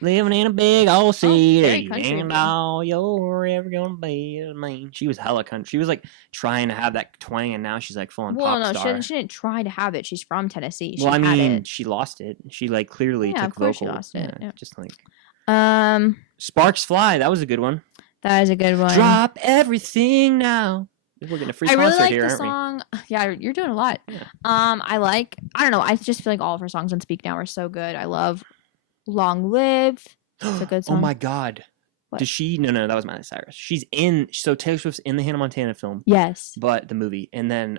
living in a big old city, and all you're ever gonna be is me. She was hella country. She was like trying to have that twang, and now she's like full on pop star. She didn't try to have it. She's from Tennessee. Well, I mean, she lost it. She like clearly took of course vocal. She lost it. Yeah. Just like Sparks Fly. That was a good one. That is a good one. Drop everything now. We're getting a free concert really like here, the song. Yeah, you're doing a lot. Yeah. I don't know. I just feel like all of her songs on Speak Now are so good. I love Long Live. It's a good song. Oh my God. What? Does she? No, that was Miley Cyrus. She's in. So Taylor Swift's in the Hannah Montana film. Yes. But the movie, and then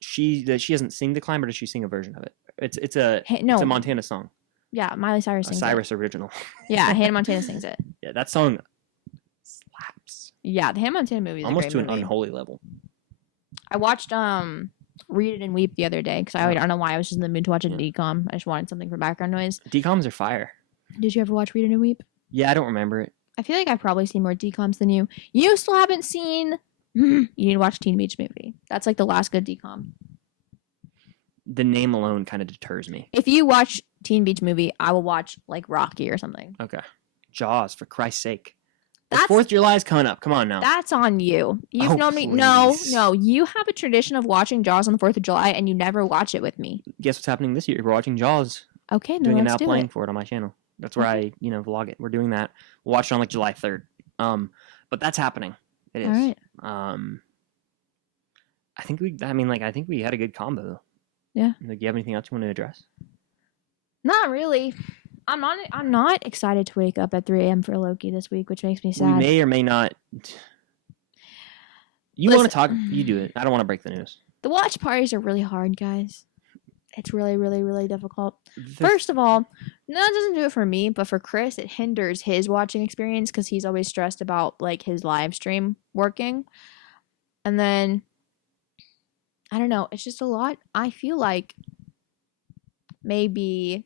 she doesn't sing The Climb, or does she sing a version of it? It's a Montana song. Yeah, Miley Cyrus sings Cyrus original. Yeah, Hannah Montana sings it. Yeah, that song slaps. Yeah, the Hannah Montana movie is almost a great to movie. An unholy level. I watched Read It and Weep the other day because I don't know why I was just in the mood to watch a decom. I just wanted something for background noise. Decoms are fire. Did you ever watch Read It and Weep? Yeah, I don't remember it. I feel like I've probably seen more decoms than you. You still haven't seen. You need to watch Teen Beach Movie. That's like the last good decom. The name alone kind of deters me. If you watch Teen Beach Movie, I will watch like Rocky or something. Okay. Jaws, for Christ's sake. The 4th of July is coming up. Come on now. That's on you. You've known me. No. You have a tradition of watching Jaws on the 4th of July, and you never watch it with me. Guess what's happening this year? We're watching Jaws. Okay, then doing let's it now, do playing it. for it on my channel. That's where I, vlog it. We're doing that. We'll watch it on like July 3rd. But that's happening. It is. All right. I think we had a good combo though. Yeah. Like, do you have anything else you want to address? Not really. I'm not excited to wake up at 3 a.m. for Loki this week, which makes me sad. We may or may not. You want to talk? You do it. I don't want to break the news. The watch parties are really hard, guys. It's really, really, really difficult. First of all, that doesn't do it for me, but for Chris, it hinders his watching experience because he's always stressed about like his live stream working. And then, I don't know, it's just a lot. I feel like maybe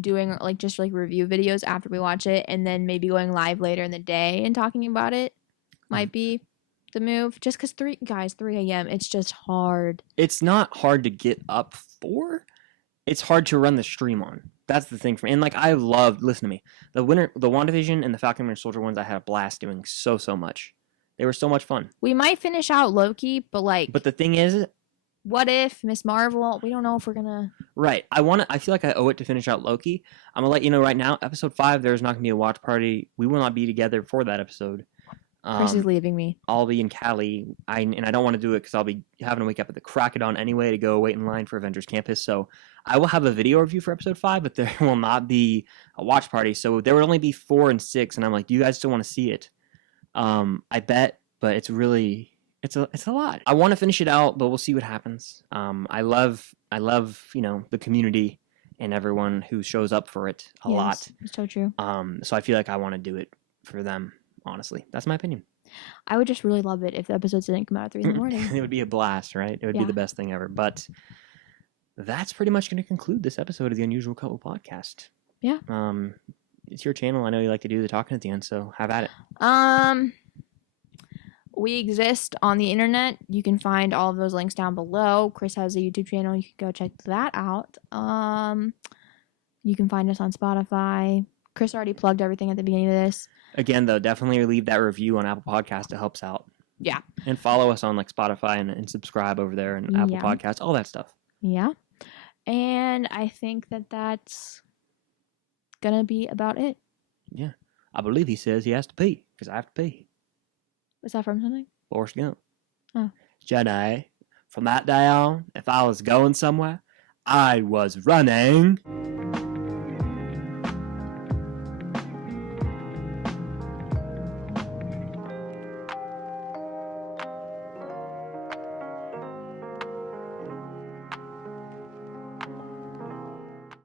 doing like just like review videos after we watch it, and then maybe going live later in the day and talking about it might be the move. Just because 3 a.m. it's just hard. It's not hard to get up for. It's hard to run the stream on. That's the thing for me. And like I loved, listen to me, the WandaVision and the Falcon and Winter Soldier ones I had a blast doing so much. They were so much fun. We might finish out Loki, but the thing is, what if Miss Marvel? We don't know if we're gonna. Right. I feel like I owe it to finish out Loki. I'm gonna let you know right now. Episode 5, there's not gonna be a watch party. We will not be together for that episode. Chris is leaving me. I'll be in Cali. I don't want to do it because I'll be having to wake up at the crack of dawn anyway to go wait in line for Avengers Campus. So I will have a video review for episode 5, but there will not be a watch party. So there will only be 4 and 6, and I'm like, do you guys still want to see it? I bet, but it's really. It's a lot. I want to finish it out, but we'll see what happens. I love the community and everyone who shows up for it a lot. It's so true. So I feel like I want to do it for them. Honestly, that's my opinion. I would just really love it if the episodes didn't come out at 3 in the morning. It would be a blast, right? It would be the best thing ever. But that's pretty much going to conclude this episode of the Unusual Couple podcast. Yeah. It's your channel. I know you like to do the talking at the end, so have at it. We exist on the internet. You can find all of those links down below. Chris has a YouTube channel. You can go check that out. You can find us on Spotify. Chris already plugged everything at the beginning of this. Again, though, definitely leave that review on Apple Podcasts. It helps out. Yeah. And follow us on like Spotify and subscribe over there and Apple Podcasts, all that stuff. Yeah. And I think that's going to be about it. Yeah. I believe he says he has to pee because I have to pee. Was that from something? Forrest Gump. Oh. Jenny, from that day on, if I was going somewhere, I was running.